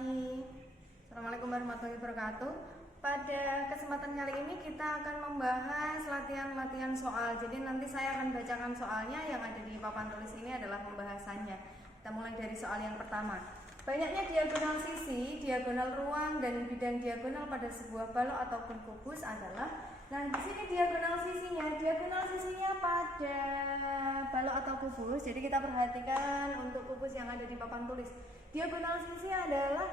pagi. Assalamualaikum warahmatullahi wabarakatuh. Pada kesempatan kali ini kita akan membahas latihan-latihan soal. Jadi nanti saya akan bacakan soalnya, yang ada di papan tulis ini adalah pembahasannya. Kita mulai dari soal yang pertama. Banyaknya diagonal sisi, diagonal ruang, dan bidang diagonal pada sebuah balok ataupun kubus adalah. Nah, di sini diagonal sisinya pada balok atau kubus. Jadi kita perhatikan untuk kubus yang ada di papan tulis. Diagonal sisi adalah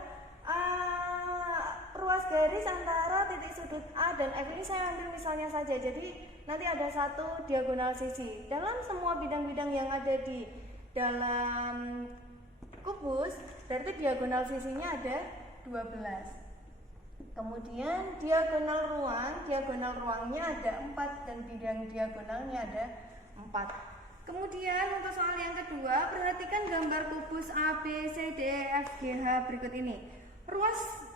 ruas garis antara titik sudut A dan F. Ini saya ambil misalnya saja. Jadi nanti ada satu diagonal sisi. Dalam semua bidang-bidang yang ada di dalam kubus, berarti diagonal sisinya ada 12. Kemudian diagonal ruangnya ada 4 dan bidang diagonalnya ada 4. Kemudian untuk soal yang kedua, perhatikan gambar kubus A, B, C, D, E, F, G, H berikut ini. Ruas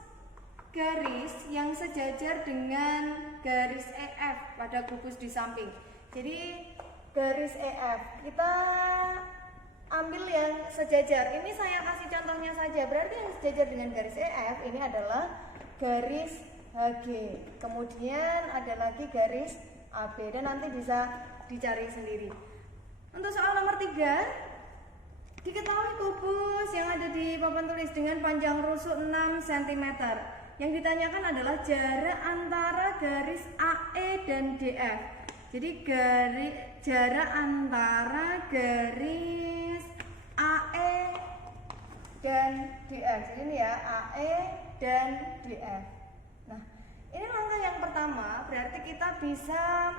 garis yang sejajar dengan garis EF pada kubus di samping. Jadi garis EF kita ambil yang sejajar. Ini saya kasih contohnya saja. Berarti yang sejajar dengan garis EF ini adalah garis HG. Kemudian ada lagi garis AB dan nanti bisa dicari sendiri. Untuk soal nomor 3, diketahui kubus yang ada di papan tulis dengan panjang rusuk 6 cm. Yang ditanyakan adalah jarak antara garis AE dan DF. Jadi jarak antara garis AE dan DF. Jadi ini ya, AE dan DF. Nah, ini langkah yang pertama, berarti kita bisa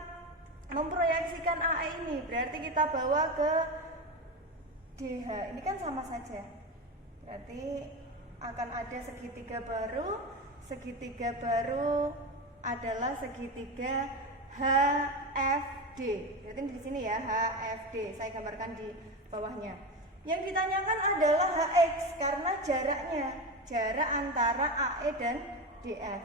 memproyeksikan AE ini. Berarti kita bawa ke DH. Ini kan sama saja. Berarti akan ada segitiga baru. Segitiga baru adalah segitiga HFD. Berarti di sini ya, HFD. Saya gambarkan di bawahnya. Yang ditanyakan adalah HX karena jarak antara AE dan DF.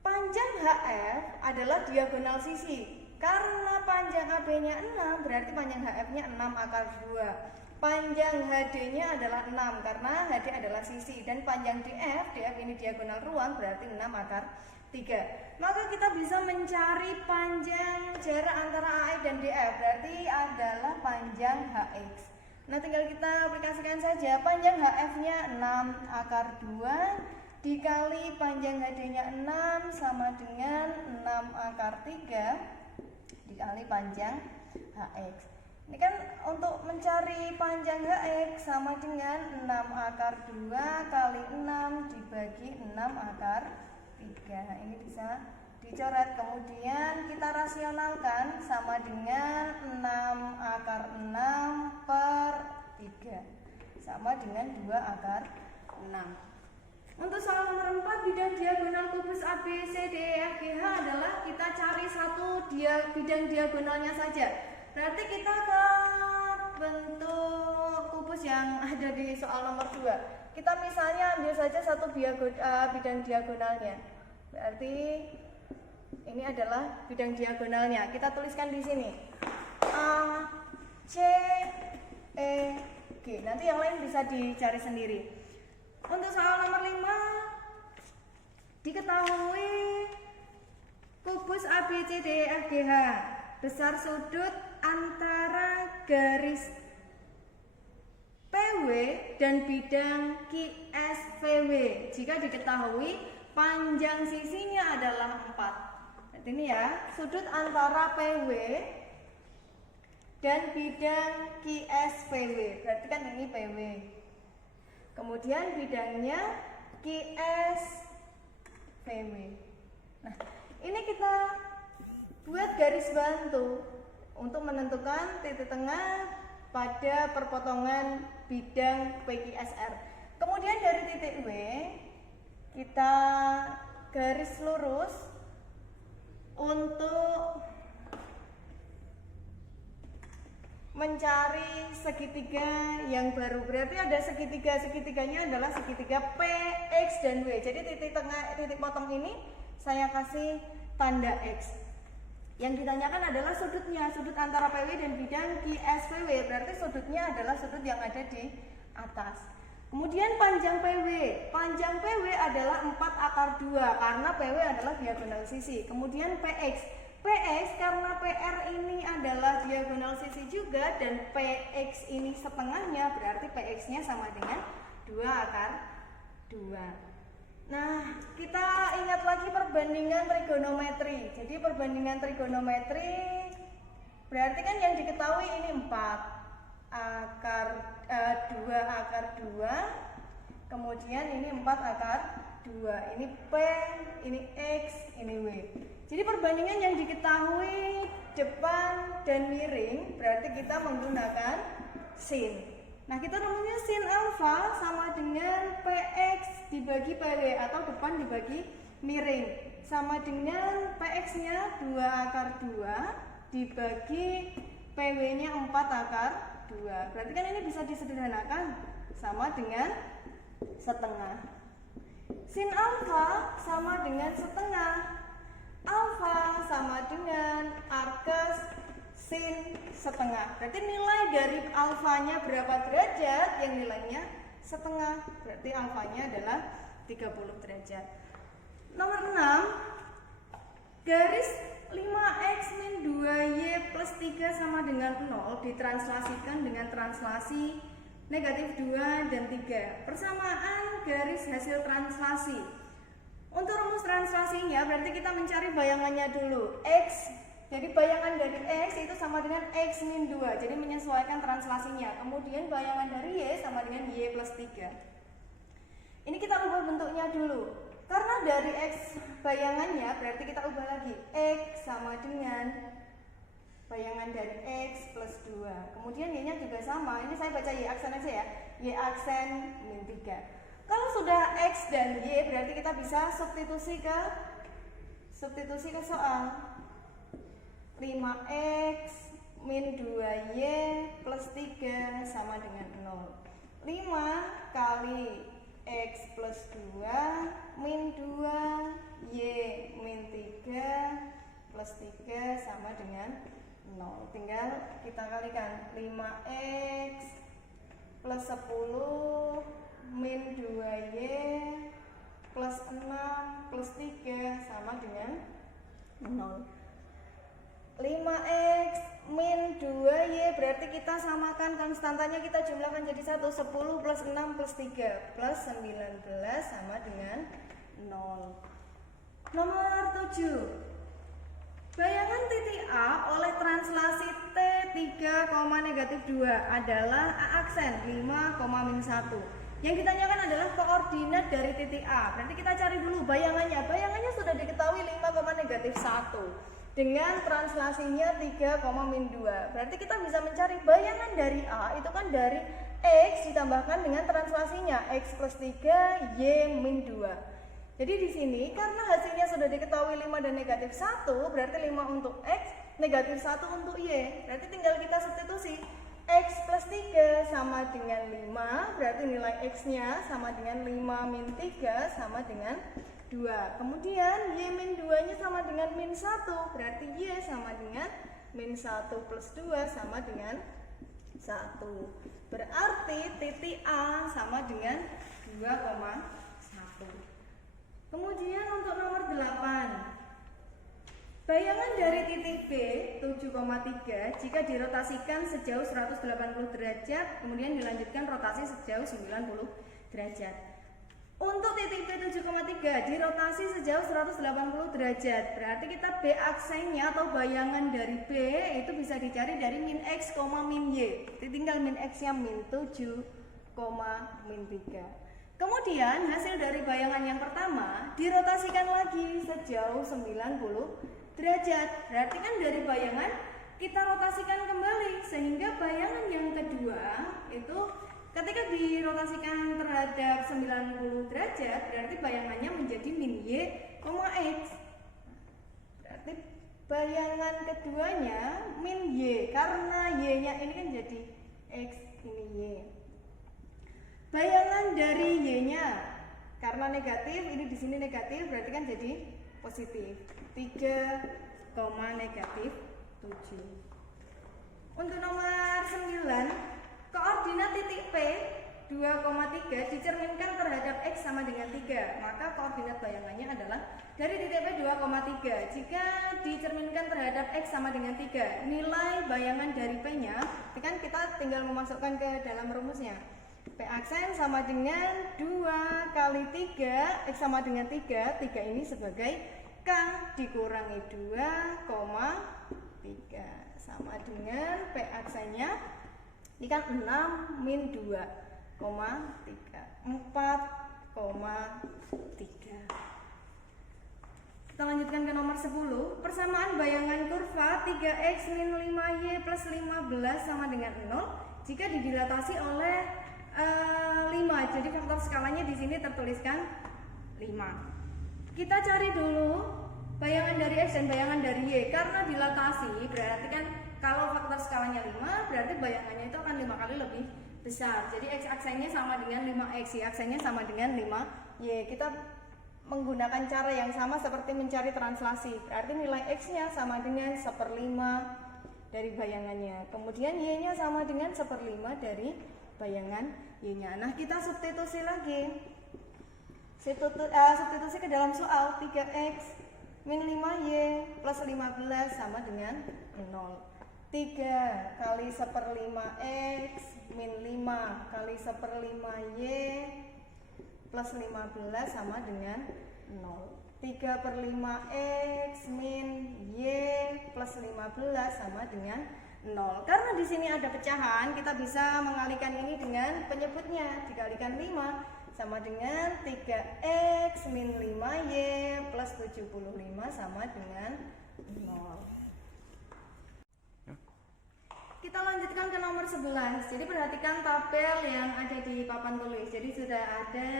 Panjang HF adalah diagonal sisi. Karena panjang AB-nya 6, berarti panjang HF-nya 6 akar 2. Panjang HD-nya adalah 6 karena HD adalah sisi, dan panjang DF ini diagonal ruang, berarti 6 akar 3. Maka kita bisa mencari panjang jarak antara AE dan DF, berarti adalah panjang HX. Nah, tinggal kita aplikasikan saja. Panjang HF-nya 6 akar 2 dikali panjang HD-nya 6 sama dengan 6 akar 3 dikali panjang HX. Ini kan untuk mencari panjang HX sama dengan 6 akar 2 kali 6 dibagi 6 akar 3. Ini bisa dicoret, kemudian kita rasionalkan sama dengan 6 akar 6 per 3 sama dengan 2 akar 6. Untuk soal nomor 4, bidang diagonal kubus A, B, C, D, E, F, G, H adalah kita cari satu bidang diagonalnya saja. Berarti kita ke bentuk kubus yang ada di soal nomor 2. Kita misalnya ambil saja satu bidang diagonalnya. Berarti ini adalah bidang diagonalnya. Kita tuliskan di sini A, C, E, G. Nanti yang lain bisa dicari sendiri. Untuk soal nomor 5, diketahui kubus A, B, C, D, E, F, G, H. Besar sudut antara garis PW dan bidang QSVW jika diketahui panjang sisinya adalah 4. Berarti ini ya, sudut antara PW dan bidang QSVW. Berarti kan ini PW. Kemudian bidangnya QSVW. Nah, ini kita buat garis bantu untuk menentukan titik tengah pada perpotongan bidang PQSR. Kemudian dari titik W kita garis lurus untuk mencari segitiga yang baru. Berarti ada segitiganya adalah segitiga PX dan W. Jadi titik potong ini saya kasih tanda X. Yang ditanyakan adalah sudutnya, sudut antara PW dan bidang QSVW. Berarti sudutnya adalah sudut yang ada di atas. Kemudian panjang PW. Panjang PW adalah 4 akar 2 karena PW adalah diagonal sisi. Kemudian PX. PX karena PR ini adalah diagonal sisi juga dan PX ini setengahnya, berarti PX-nya sama dengan 2 akar 2. Nah, kita ingat lagi perbandingan trigonometri. Jadi perbandingan trigonometri berarti kan yang diketahui ini 4 akar 2 akar 2, kemudian ini 4 akar 2, ini P, ini X, ini W. Jadi perbandingan yang diketahui depan dan miring berarti kita menggunakan sin. Nah, kita namanya sin alfa sama dengan PX dibagi PW atau depan dibagi miring sama dengan PX-nya 2 akar 2 dibagi PW-nya 4 akar 2. Berarti kan ini bisa disederhanakan sama dengan setengah. Sin alfa sama dengan setengah. Alfa sama dengan arkes sin setengah. Berarti nilai dari alfanya berapa derajat? Yang nilainya setengah. Berarti alfanya adalah 30 derajat. Nomor 6, garis 5x min 2y plus 3 sama dengan 0 ditranslasikan dengan translasi negatif 2 dan 3. Persamaan garis hasil translasi. Untuk rumus translasinya berarti kita mencari bayangannya dulu. X, jadi bayangan dari X itu sama dengan X min 2. Jadi menyesuaikan translasinya. Kemudian bayangan dari Y sama dengan Y plus 3. Ini kita ubah bentuknya dulu. Karena dari X bayangannya berarti kita ubah lagi. X sama dengan bayangan dari X plus 2. Kemudian Y nya juga sama. Ini saya baca Y aksen aja ya. Y aksen min 3. Kalau sudah X dan Y berarti kita bisa substitusi ke soal. 5X min 2Y plus 3 sama dengan 0. 5 kali X plus 2 min 2 Y min 3 plus 3 sama dengan 0. Tinggal kita kalikan 5X plus 10 min 2Y plus 6 plus 3 sama dengan 0. 5x min 2y berarti kita samakan konstantanya, kita jumlahkan jadi 1. 10 plus 6 plus 3 plus 19 sama dengan 0. Nomor 7, bayangan titik A oleh translasi T3, negatif 2 adalah A aksen 5, min 1. Yang ditanyakan adalah koordinat dari titik A. Berarti kita cari dulu bayangannya. Bayangannya sudah diketahui 5, negatif 1 dengan translasinya 3, min 2. Berarti kita bisa mencari bayangan dari A itu kan dari X ditambahkan dengan translasinya X plus 3 Y min 2. Jadi di sini karena hasilnya sudah diketahui 5 dan negatif 1, berarti 5 untuk X, negatif 1 untuk Y. Berarti tinggal kita substitusi. X plus 3 sama dengan 5, berarti nilai X-nya sama dengan 5 min 3 sama dengan 2. Kemudian Y min 2-nya sama dengan min 1, berarti Y sama dengan min 1 plus 2 sama dengan 1. Berarti titik A sama dengan 2,1. Kemudian untuk nomor 8, bayangan dari titik B 7,3 jika dirotasikan sejauh 180 derajat, kemudian dilanjutkan rotasi sejauh 90 derajat. Untuk titik B 7,3 dirotasi sejauh 180 derajat, berarti kita B aksennya atau bayangan dari B itu bisa dicari dari min X, min Y. Tinggal min X-nya min 7, min 3. Kemudian hasil dari bayangan yang pertama dirotasikan lagi sejauh 90 derajat. Berarti kan dari bayangan kita rotasikan kembali sehingga bayangan yang kedua itu ketika dirotasikan terhadap 90 derajat berarti bayangannya menjadi min Y, X. Berarti bayangan keduanya min Y karena Y-nya ini kan jadi X, ini Y. Bayangan dari Y-nya karena negatif, ini di sini negatif, berarti kan jadi positif. 3, negatif 7. Untuk nomor 9, koordinat titik P 2,3 dicerminkan terhadap X sama dengan 3, maka koordinat bayangannya adalah dari titik P 2,3. Jika dicerminkan terhadap X sama dengan 3, nilai bayangan dari P-nya, kan kita tinggal memasukkan ke dalam rumusnya. P aksen sama dengan 2 kali 3, X sama dengan 3 ini sebagai K dikurangi 2,3 sama dengan P aksennya ini kan 6 min 2,3 4,3. Kita lanjutkan ke nomor 10. Persamaan bayangan kurva 3x min 5y plus 15 sama dengan 0 jika didilatasi oleh 5. Jadi faktor skalanya di sini tertuliskan 5. Kita cari dulu bayangan dari x dan bayangan dari y. Karena dilatasi berarti kan kalau faktor skalanya 5 berarti bayangannya itu akan 5 kali lebih besar. Jadi x aksennya sama dengan 5x, y aksennya sama dengan 5y. Kita menggunakan cara yang sama seperti mencari translasi. Berarti nilai x-nya sama dengan 1/5 dari bayangannya. Kemudian y-nya sama dengan 1/5 dari bayangan y-nya. Nah, kita substitusi lagi. Substitusi ke dalam soal 3x min 5y plus 15 sama dengan 0. 3 kali 1/5x min 5 kali 1/5y plus 15 sama dengan 0. 3/5x min y plus 15 sama dengan 0. Karena di sini ada pecahan, kita bisa mengalihkan ini dengan penyebutnya. Dikalikan 5 sama dengan 3x min 5y plus 75 sama dengan 0. Kita lanjutkan ke nomor 11. Jadi perhatikan tabel yang ada di papan tulis. Jadi sudah ada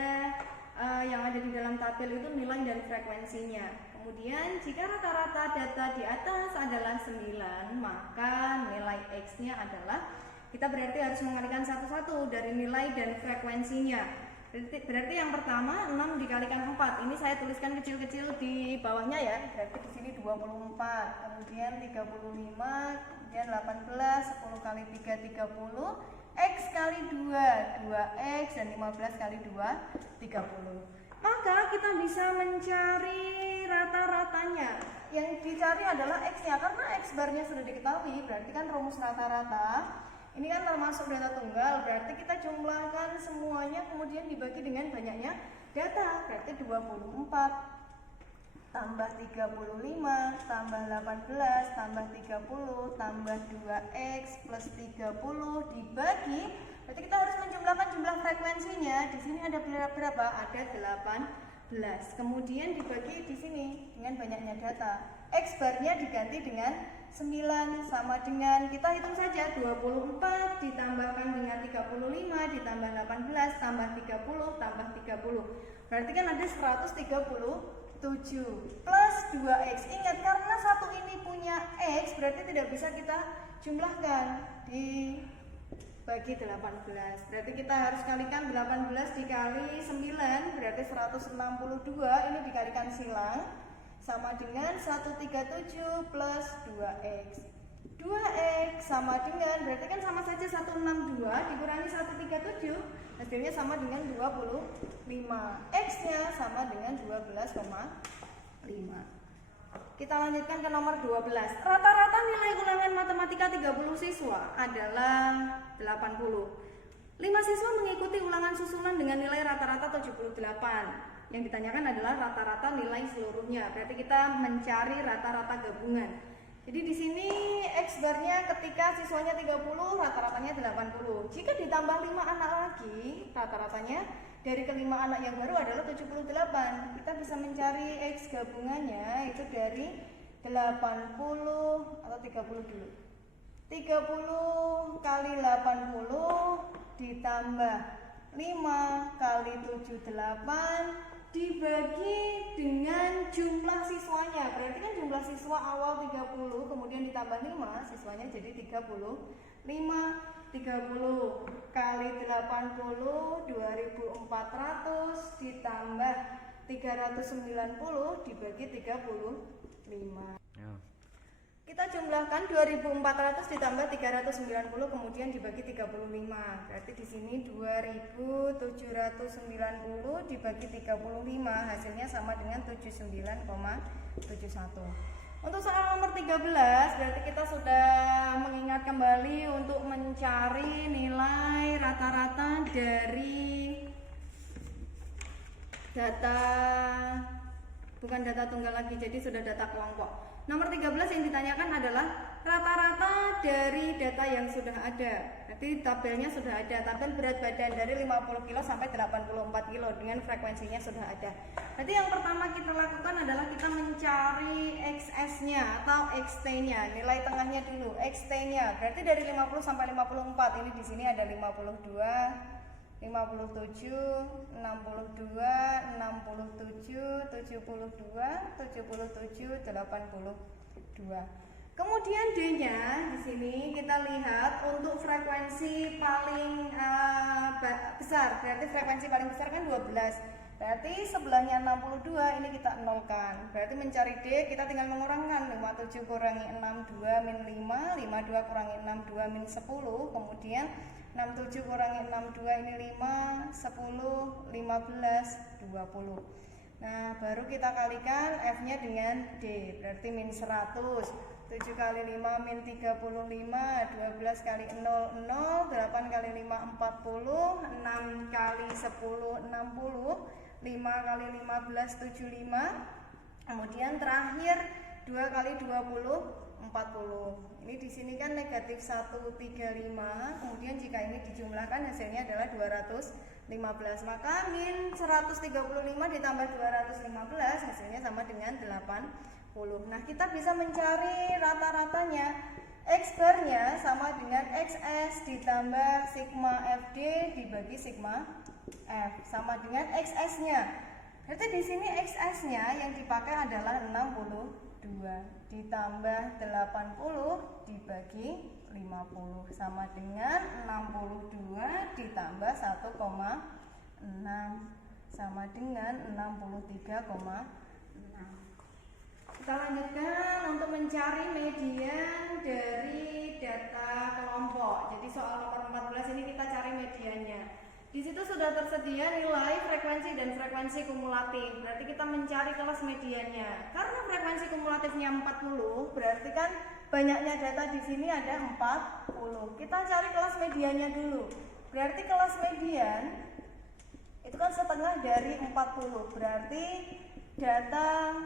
yang ada di dalam tabel itu nilai dan frekuensinya. Kemudian jika rata-rata data di atas adalah 9, maka nilai X-nya adalah, kita berarti harus mengalihkan satu-satu dari nilai dan frekuensinya. Berarti yang pertama 6 dikalikan 4. Ini saya tuliskan kecil-kecil di bawahnya ya. Berarti di sini 24, kemudian 35, kemudian 18, 10 kali 3 30, X kali 2 2x, dan 15 kali 2 30. Maka kita bisa mencari rata-ratanya. Yang dicari adalah X-nya, karena X barnya sudah diketahui. Berarti kan rumus rata-rata ini kan termasuk data tunggal, berarti kita jumlahkan semuanya kemudian dibagi dengan banyaknya data. Berarti 24 tambah 35 tambah 18 tambah 30 tambah 2x plus 30 dibagi, berarti kita harus menjumlahkan jumlah frekuensinya. Di sini ada berapa? Ada 18. Kemudian dibagi di sini dengan banyaknya data. X barnya diganti dengan 9 sama dengan, kita hitung saja, 24 ditambahkan dengan 35 ditambah 18 tambah 30 tambah 30. Berarti kan ada 137 plus 2x. Ingat, karena satu ini punya x, berarti tidak bisa kita jumlahkan dibagi 18. Berarti kita harus kalikan 18 dikali 9, berarti 162. Ini dikalikan silang sama dengan 137 plus 2x. 2x sama dengan, berarti kan sama saja 162 dikurangi 137, hasilnya sama dengan 25. X-nya sama dengan 12,5. Kita lanjutkan ke nomor 12. Rata-rata nilai ulangan matematika 30 siswa adalah 80. 5 siswa mengikuti ulangan susulan dengan nilai rata-rata 78. Yang ditanyakan adalah rata-rata nilai seluruhnya. Berarti kita mencari rata-rata gabungan. Jadi di sini X barnya ketika siswanya 30, rata-ratanya 80. Jika ditambah 5 anak lagi, rata-ratanya dari kelima anak yang baru adalah 78. Kita bisa mencari X gabungannya itu dari 80 atau 30 dulu. 30 kali 80 ditambah 5 kali 78 dibagi dengan jumlah siswanya. Berarti kan jumlah siswa awal 30 kemudian ditambah 5, siswanya jadi 35. 30 kali 80 2400 ditambah 390 dibagi 35. Kita jumlahkan 2400 ditambah 390 kemudian dibagi 35. Berarti di sini 2790 dibagi 35 hasilnya sama dengan 79,71. Untuk soal nomor 13 berarti kita sudah mengingat kembali untuk mencari nilai rata-rata dari data, bukan data tunggal lagi, jadi sudah data kelompok. Nomor 13 yang ditanyakan adalah rata-rata dari data yang sudah ada. Nanti tabelnya sudah ada, tabel berat badan dari 50 kilo sampai 84 kilo dengan frekuensinya sudah ada. Nanti yang pertama kita lakukan adalah kita mencari XS-nya atau XT-nya, nilai tengahnya dulu. XT-nya berarti dari 50 sampai 54. Ini di sini ada 52, 57, 62, 67, 72, 77, 82. Kemudian D-nya di sini kita lihat untuk frekuensi paling besar. Berarti frekuensi paling besar kan 12. Berarti sebelahnya 62 ini kita nolkan. Berarti mencari D kita tinggal mengurangkan 57 kurangi 62 min 5, 52 kurangi 62 min 10, kemudian 67 kurangi 62 ini 5, 10, 15, 20. Nah baru kita kalikan F-nya dengan D, berarti min 100. 7 kali 5 min 35, 12 kali 0, 0, 8 kali 5, 40, 6 kali 10, 60, 5 kali 15, 75, kemudian terakhir 2 kali 20, 40. Ini di sini kan negatif 135, kemudian jika ini dijumlahkan hasilnya adalah 215, maka min 135 ditambah 215 hasilnya sama dengan 80. Nah kita bisa mencari rata-ratanya. X bar-nya sama dengan XS ditambah sigma FD dibagi sigma F sama dengan XS-nya. Berarti di sini XS-nya yang dipakai adalah 62 ditambah 80 dibagi 50 sama dengan 62 ditambah 1,6 sama dengan 63,6. Kita lanjutkan untuk mencari median dari data kelompok. Jadi soal nomor 14 ini kita cari mediannya. Di situ sudah tersedia nilai frekuensi dan frekuensi kumulatif. Berarti kita mencari kelas mediannya. Karena frekuensi kumulatifnya 40, berarti kan banyaknya data di sini ada 40. Kita cari kelas mediannya dulu. Berarti kelas median itu kan setengah dari 40. Berarti data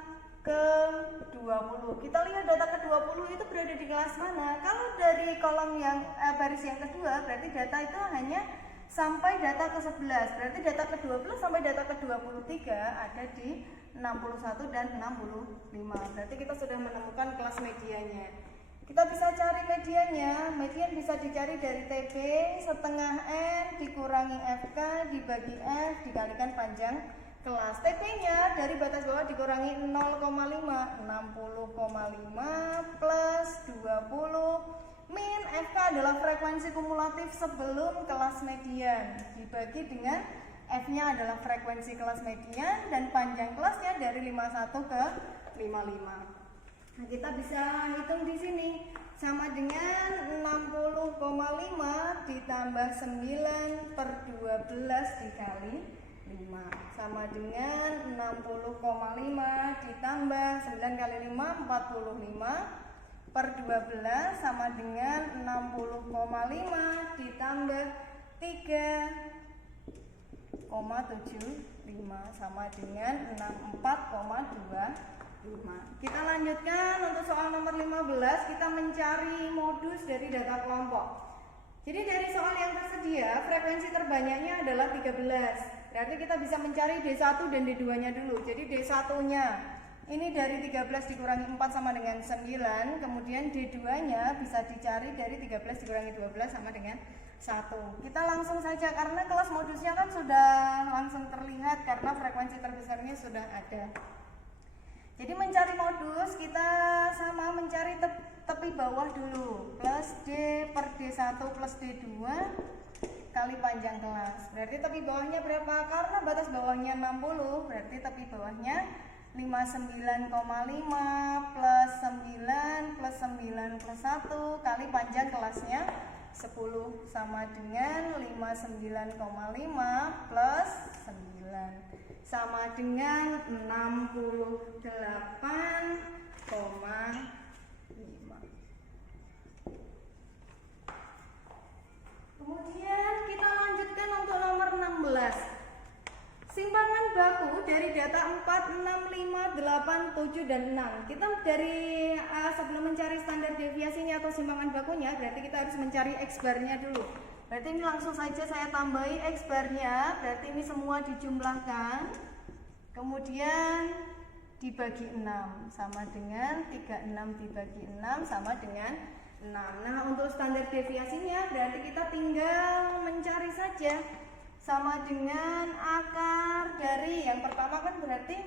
ke-20. Kita lihat data ke-20 itu berada di kelas mana? Kalau dari kolom yang baris yang kedua, berarti data itu hanya sampai data ke-11. Berarti data ke-20 sampai data ke-23 ada di 61 dan 65. Berarti kita sudah menemukan kelas mediannya. Kita bisa cari mediannya. Median bisa dicari dari TB setengah N dikurangi FK dibagi F dikalikan panjang kelas. TP-nya dari batas bawah dikurangi 0,5, 60,5 plus 20 min FK adalah frekuensi kumulatif sebelum kelas median dibagi dengan F-nya adalah frekuensi kelas median dan panjang kelasnya dari 51 ke 55. Nah, kita bisa hitung di sini sama dengan 60,5 ditambah 9 per 12 dikali 5 sama dengan 60,5 ditambah 9 kali 5 45 per 12 sama dengan 60,5 ditambah 3,75 sama dengan 64,25. Kita lanjutkan untuk soal nomor 15, kita mencari modus dari data kelompok. Jadi dari soal yang tersedia, frekuensi terbanyaknya adalah 13. Berarti kita bisa mencari D1 dan D2-nya dulu. Jadi D1-nya ini dari 13 dikurangi 4 sama dengan 9. Kemudian D2-nya bisa dicari dari 13 dikurangi 12 sama dengan 1. Kita langsung saja karena kelas modusnya kan sudah langsung terlihat karena frekuensi terbesarnya sudah ada. Jadi mencari modus kita sama mencari tepi bawah dulu. Plus D per D1 plus D2 kali panjang kelas. Berarti tepi bawahnya berapa? Karena batas bawahnya 60, berarti tepi bawahnya 59,5 plus 9 plus 9 plus 1 kali panjang kelasnya 10 sama dengan 59,5 plus 9 sama dengan 68,5. Kemudian kita lanjutkan untuk nomor 16. Simpangan baku dari data 4, 6, 5, 8, 7, dan 6. Kita dari sebelum mencari standar deviasinya atau simpangan bakunya, berarti kita harus mencari X-barnya dulu. Berarti ini langsung saja saya tambahi X-barnya, berarti ini semua dijumlahkan. Kemudian dibagi 6 sama dengan 36 dibagi 6 sama dengan 6. Nah, untuk standar deviasinya berarti kita tinggal mencari saja. Sama dengan akar dari yang pertama kan berarti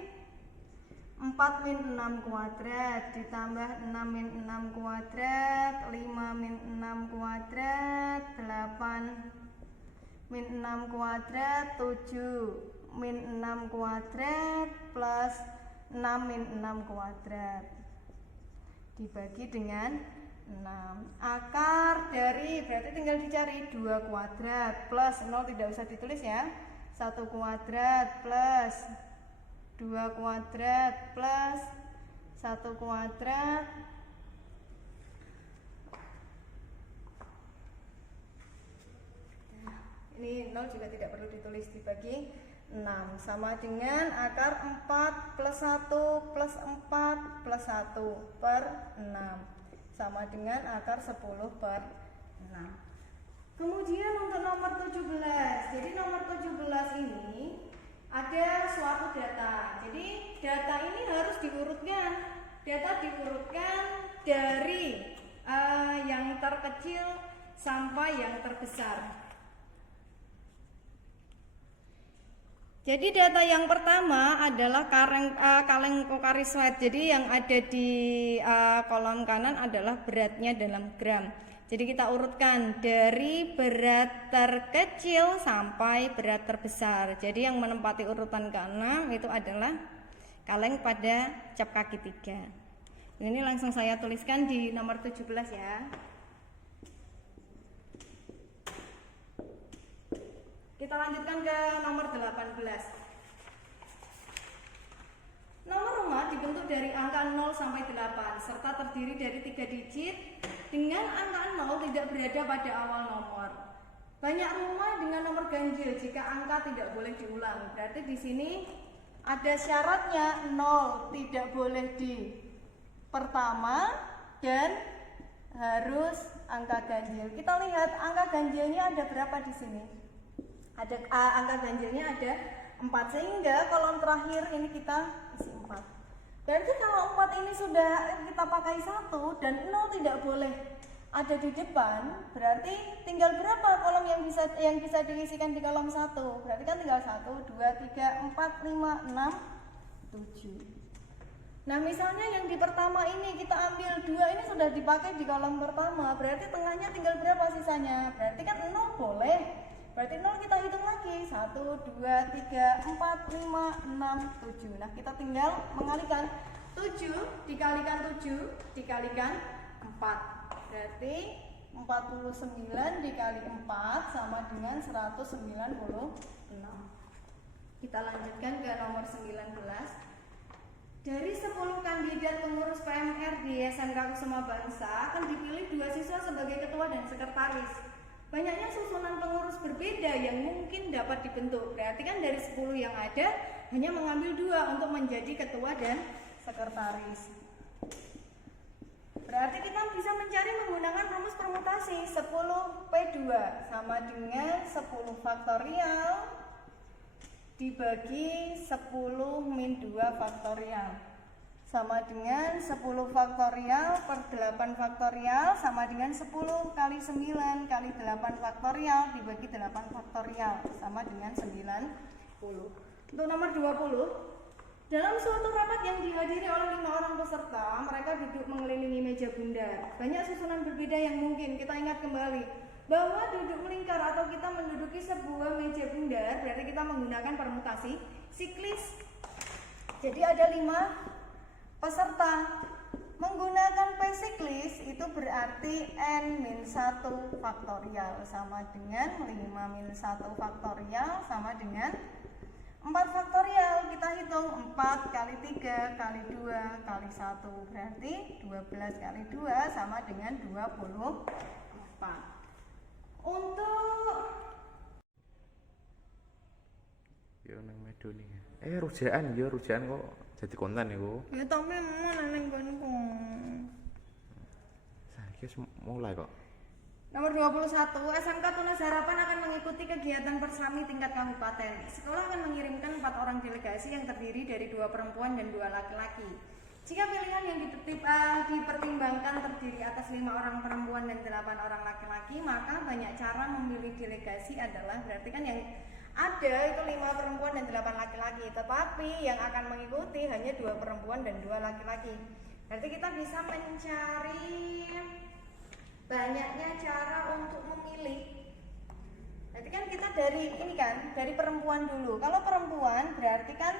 4 min 6 kuadrat ditambah 6 min 6 kuadrat 5 min 6 kuadrat 8 min 6 kuadrat 7 min 6 kuadrat plus 6 min 6 kuadrat dibagi dengan 6. Akar dari berarti tinggal dicari 2 kuadrat plus 0 tidak usah ditulis ya. 1 kuadrat plus 2 kuadrat plus 1 kuadrat ini 0 juga tidak perlu ditulis dibagi 6 sama dengan akar 4 plus 1 plus 4 plus 1 per 6 sama dengan akar 10 per 6. Kemudian untuk nomor 17. Jadi nomor 17 ini ada suatu data. Jadi data ini harus diurutkan. Data diurutkan dari yang terkecil sampai yang terbesar. Jadi data yang pertama adalah kaleng Pocari Sweat. Jadi yang ada di kolom kanan adalah beratnya dalam gram. Jadi kita urutkan dari berat terkecil sampai berat terbesar. Jadi yang menempati urutan ke-6 itu adalah kaleng pada cap kaki 3. Ini langsung saya tuliskan di nomor 17 ya. Kita lanjutkan ke nomor 18. Nomor rumah dibentuk dari angka 0 sampai 8 serta terdiri dari 3 digit dengan angka 0 tidak berada pada awal nomor. Banyak rumah dengan nomor ganjil jika angka tidak boleh diulang. Berarti di sini ada syaratnya 0 tidak boleh di pertama dan harus angka ganjil. Kita lihat angka ganjilnya ada berapa di sini? Ada angka ganjilnya ada 4 sehingga kolom terakhir ini kita isi 4. Berarti kalau 4 ini sudah kita pakai 1 dan 0 tidak boleh ada di depan, berarti tinggal berapa kolom yang bisa diisikan di kolom 1? Berarti kan tinggal 1, 2, 3, 4, 5, 6, 7. Nah, misalnya yang di pertama ini kita ambil 2 ini sudah dipakai di kolom pertama, berarti tengahnya tinggal berapa sisanya? Berarti kan 0 boleh. Berarti 0 kita hitung lagi 1, 2, 3, 4, 5, 6, 7. Nah kita tinggal mengalikan 7 dikalikan 7 dikalikan 4. Berarti 49 dikali 4 sama dengan 196. Kita lanjutkan ke nomor 19. Dari 10 kandidat pengurus PMR di SMK Kusuma Bangsa akan dipilih 2 siswa sebagai ketua dan sekretaris. Banyaknya susunan pengurus berbeda yang mungkin dapat dibentuk. Berarti kan dari 10 yang ada hanya mengambil 2 untuk menjadi ketua dan sekretaris. Berarti kita bisa mencari menggunakan rumus permutasi 10P2 sama dengan 10 faktorial dibagi 10 min 2 faktorial sama dengan 10 faktorial per 8 faktorial sama dengan 10 kali 9 kali 8 faktorial dibagi 8 faktorial sama dengan 90. Untuk nomor 20, dalam suatu rapat yang dihadiri oleh 5 orang peserta, mereka duduk mengelilingi meja bundar. Banyak susunan berbeda yang mungkin. Kita ingat kembali bahwa duduk melingkar atau kita menduduki sebuah meja bundar berarti kita menggunakan permutasi siklis. Jadi ada 5 peserta. Menggunakan P-siklis itu berarti N-1 faktorial sama dengan 5-1 faktorial sama dengan 4 faktorial. Kita hitung 4 kali 3 kali 2 kali 1 berarti 12 kali 2 sama dengan 24. Untuk yo nang medoni. Rujaan kok jadi konten iku. ya tapi mau nang konku. Saiki wis mulai kok. Nomor 21, SMK Tunas Harapan akan mengikuti kegiatan persami tingkat kabupaten. Sekolah akan mengirimkan 4 orang delegasi yang terdiri dari 2 perempuan dan 2 laki-laki. Jika pilihan yang dipertimbangkan terdiri atas 5 orang perempuan dan 8 orang laki-laki, maka banyak cara memilih delegasi adalah berarti kan yang ada itu 5 perempuan dan 8 laki-laki, tetapi yang akan mengikuti hanya 2 perempuan dan 2 laki-laki. Berarti kita bisa mencari banyaknya cara untuk memilih. Berarti kan kita dari perempuan dulu. Kalau perempuan berarti kan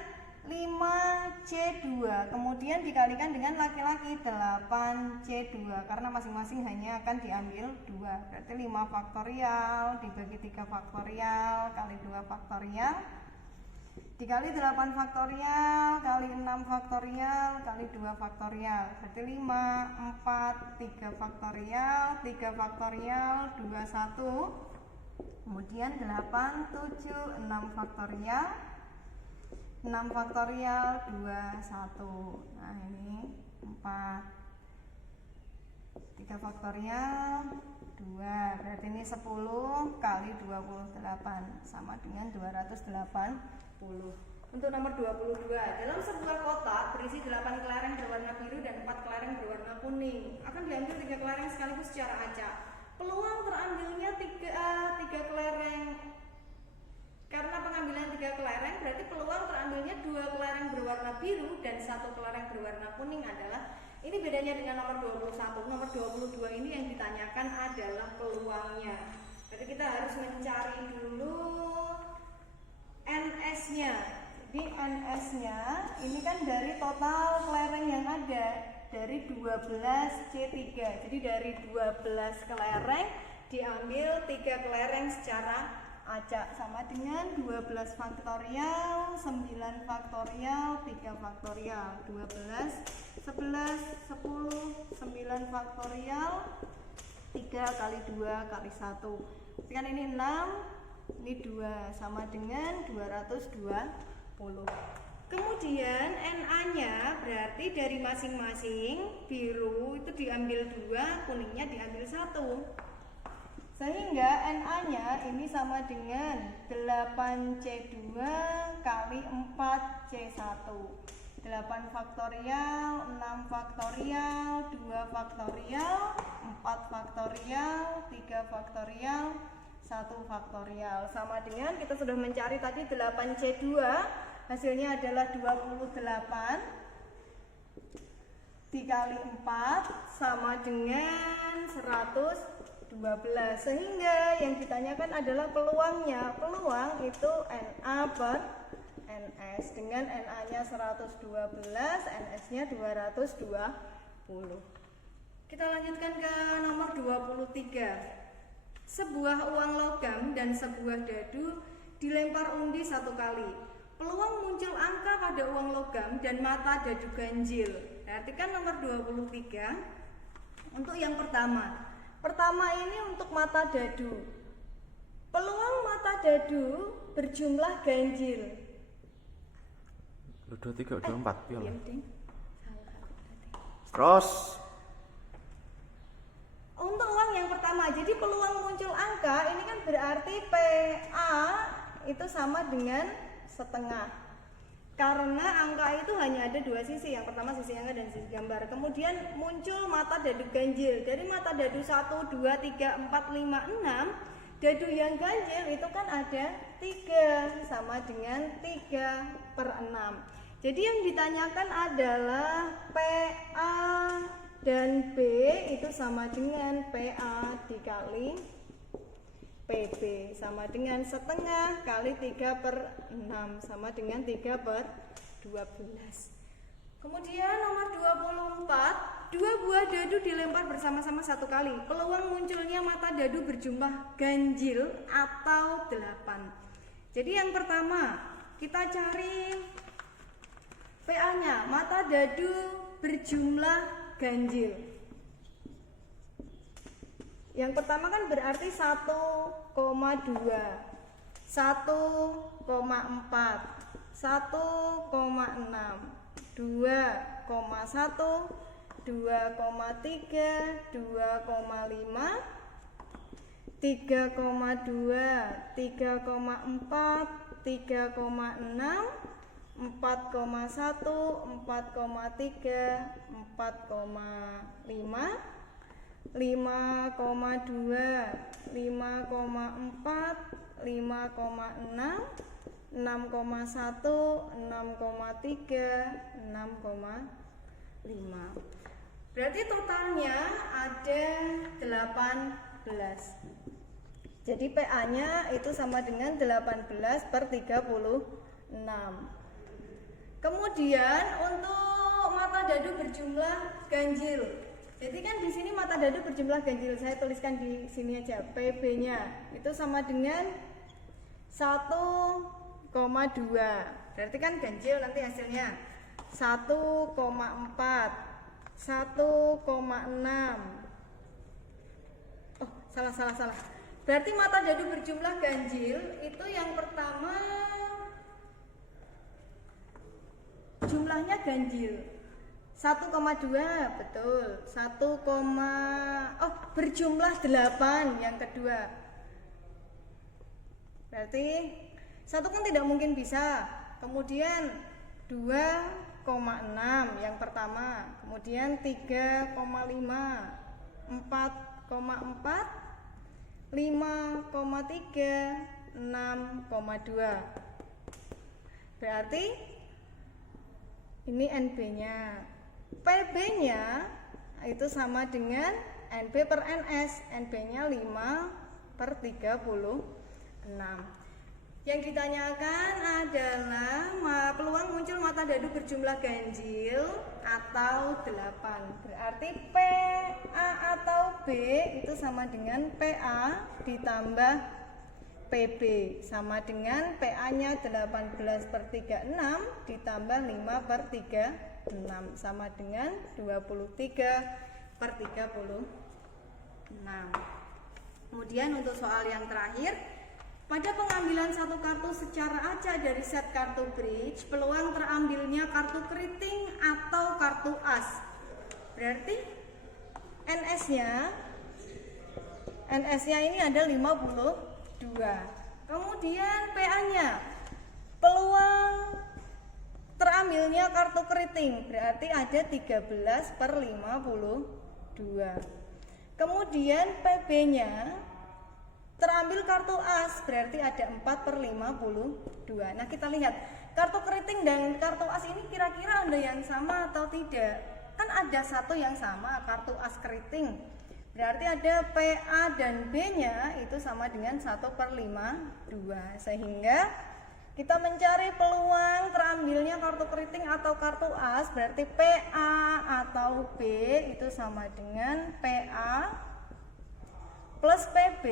5C2, kemudian dikalikan dengan laki-laki 8C2 karena masing-masing hanya akan diambil 2. Berarti 5 faktorial dibagi 3 faktorial kali 2 faktorial dikali 8 faktorial kali 6 faktorial kali 2 faktorial. Berarti 5, 4, 3 faktorial, 3 faktorial, 2, 1. Kemudian 8, 7, 6 faktorial, 6 faktorial, 2, 1. Nah ini 4, 3 faktorial, 2. Berarti ini 10 kali 28 sama dengan 280. Untuk nomor 22, dalam sebuah kotak berisi 8 kelereng berwarna biru dan 4 kelereng berwarna kuning. Akan diambil 3 kelereng sekaligus secara acak. Peluang terambilnya 3 kelereng. Karena pengambilan 3 kelereng berarti peluang terambilnya 2 kelereng berwarna biru dan 1 kelereng berwarna kuning adalah, ini bedanya dengan nomor 21. Nomor 22 ini yang ditanyakan adalah peluangnya. Berarti kita harus mencari dulu NS-nya. Jadi NS-nya ini kan dari total kelereng yang ada dari 12C3. Jadi dari 12 kelereng diambil 3 kelereng secara acak sama dengan 12 faktorial, 9 faktorial, 3 faktorial, 12, 11, 10, 9 faktorial, 3 kali 2 kali 1. Kan ini 6, ini 2 sama dengan 220. Kemudian NA-nya berarti dari masing-masing biru itu diambil 2, kuningnya diambil 1. Sehingga NA-nya ini sama dengan 8C2 kali 4C1. 8 faktorial, 6 faktorial, 2 faktorial, 4 faktorial, 3 faktorial, 1 faktorial. Sama dengan kita sudah mencari tadi 8C2, hasilnya adalah 28 dikali 4 sama dengan 112. Sehingga yang ditanyakan adalah peluangnya. Peluang itu NA per NS dengan NA-nya 112, NS-nya 220. Kita lanjutkan ke nomor 23. Sebuah uang logam dan sebuah dadu dilempar undi 1 kali. Peluang muncul angka pada uang logam dan mata dadu ganjil. Perhatikan nomor 23. Untuk yang pertama ini untuk mata dadu. Peluang mata dadu berjumlah ganjil. 23, 24 ya. Terus untuk uang yang pertama, jadi peluang muncul angka ini kan berarti PA itu sama dengan setengah. Karena angka itu hanya ada 2 sisi, yang pertama sisi angka dan sisi gambar. Kemudian muncul mata dadu ganjil. Dari mata dadu 1, 2, 3, 4, 5, 6, dadu yang ganjil itu kan ada 3 sama dengan 3/6. Jadi yang ditanyakan adalah PA dan B itu sama dengan PA dikali PB sama dengan setengah kali 3/6 sama dengan 3/12. Kemudian nomor 24, 2 buah dadu dilempar bersama-sama 1 kali. Peluang munculnya mata dadu berjumlah ganjil atau 8. Jadi yang pertama, kita cari PA-nya, mata dadu berjumlah ganjil. Yang pertama kan berarti 1,2, 1,4, 1,6, 2,1, 2,3, 2,5, 3,2, 3,4, 3,6, 4,1, 4,3, 4,5, 5,2, 5,4, 5,6, 6,1, 6,3, 6,5. Berarti totalnya ada 18. Jadi PA-nya itu sama dengan 18/36. Kemudian untuk mata dadu berjumlah ganjil. Jadi kan di sini mata dadu berjumlah ganjil, saya tuliskan di sini aja. PB-nya itu sama dengan 1,2. Berarti kan ganjil nanti hasilnya 1,4, 1,6. Oh, salah. Berarti mata dadu berjumlah ganjil itu yang pertama jumlahnya ganjil 1,2, betul. Berjumlah 8 yang kedua. Berarti 1 kan tidak mungkin bisa. Kemudian 2,6 yang pertama. Kemudian 3,5, 4,4, 5,3, 6,2. Berarti ini NB-nya. PB-nya itu sama dengan NB per NS. NB-nya 5/36. Yang ditanyakan adalah peluang muncul mata dadu berjumlah ganjil atau 8. Berarti PA atau B itu sama dengan PA ditambah PB, sama dengan PA-nya 18/36 ditambah 5/36 sama dengan 23/36. Kemudian untuk soal yang terakhir, pada pengambilan satu kartu secara acak dari set kartu bridge, peluang terambilnya kartu keriting atau kartu as. Berarti NS-nya ini ada 52. Kemudian PA-nya, peluang terambilnya kartu keriting berarti ada 13/52. Kemudian PB-nya terambil kartu as berarti ada 4/52. Nah, kita lihat kartu keriting dan kartu as ini kira-kira ada yang sama atau tidak? Kan ada satu yang sama, kartu as keriting. Berarti ada PA dan B-nya itu sama dengan 1/52. Sehingga kita mencari peluang terambilnya kartu keriting atau kartu as, berarti PA atau B itu sama dengan PA plus PB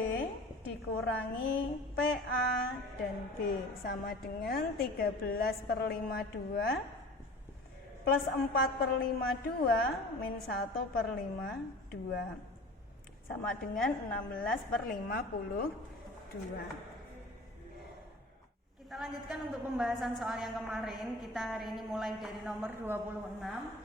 dikurangi PA dan B, sama dengan 13/52 plus 4/52 min 1/52 sama dengan 16/52. Kita lanjutkan untuk pembahasan soal yang kemarin. Kita hari ini mulai dari nomor 26.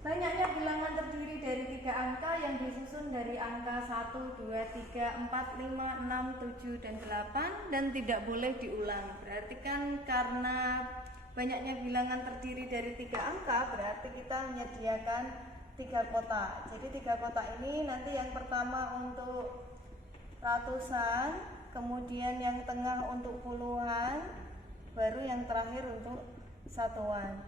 Banyaknya bilangan terdiri dari 3 angka yang disusun dari angka 1, 2, 3, 4, 5, 6, 7, dan 8 dan tidak boleh diulang. Berarti kan karena banyaknya bilangan terdiri dari 3 angka, berarti kita menyediakan 3 kotak. Jadi 3 kotak ini nanti yang pertama untuk ratusan, kemudian yang tengah untuk puluhan, baru yang terakhir untuk satuan.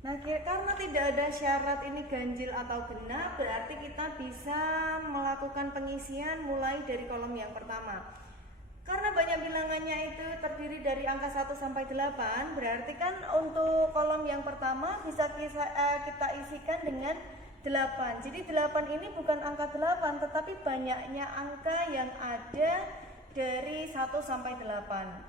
Nah, karena tidak ada syarat ini ganjil atau genap, berarti kita bisa melakukan pengisian mulai dari kolom yang pertama. Karena banyak bilangannya itu terdiri terdiri dari angka 1 sampai 8, berarti kan untuk kolom yang pertama bisa kita isikan dengan 8. Jadi 8 ini bukan angka 8, tetapi banyaknya angka yang ada dari 1 sampai 8.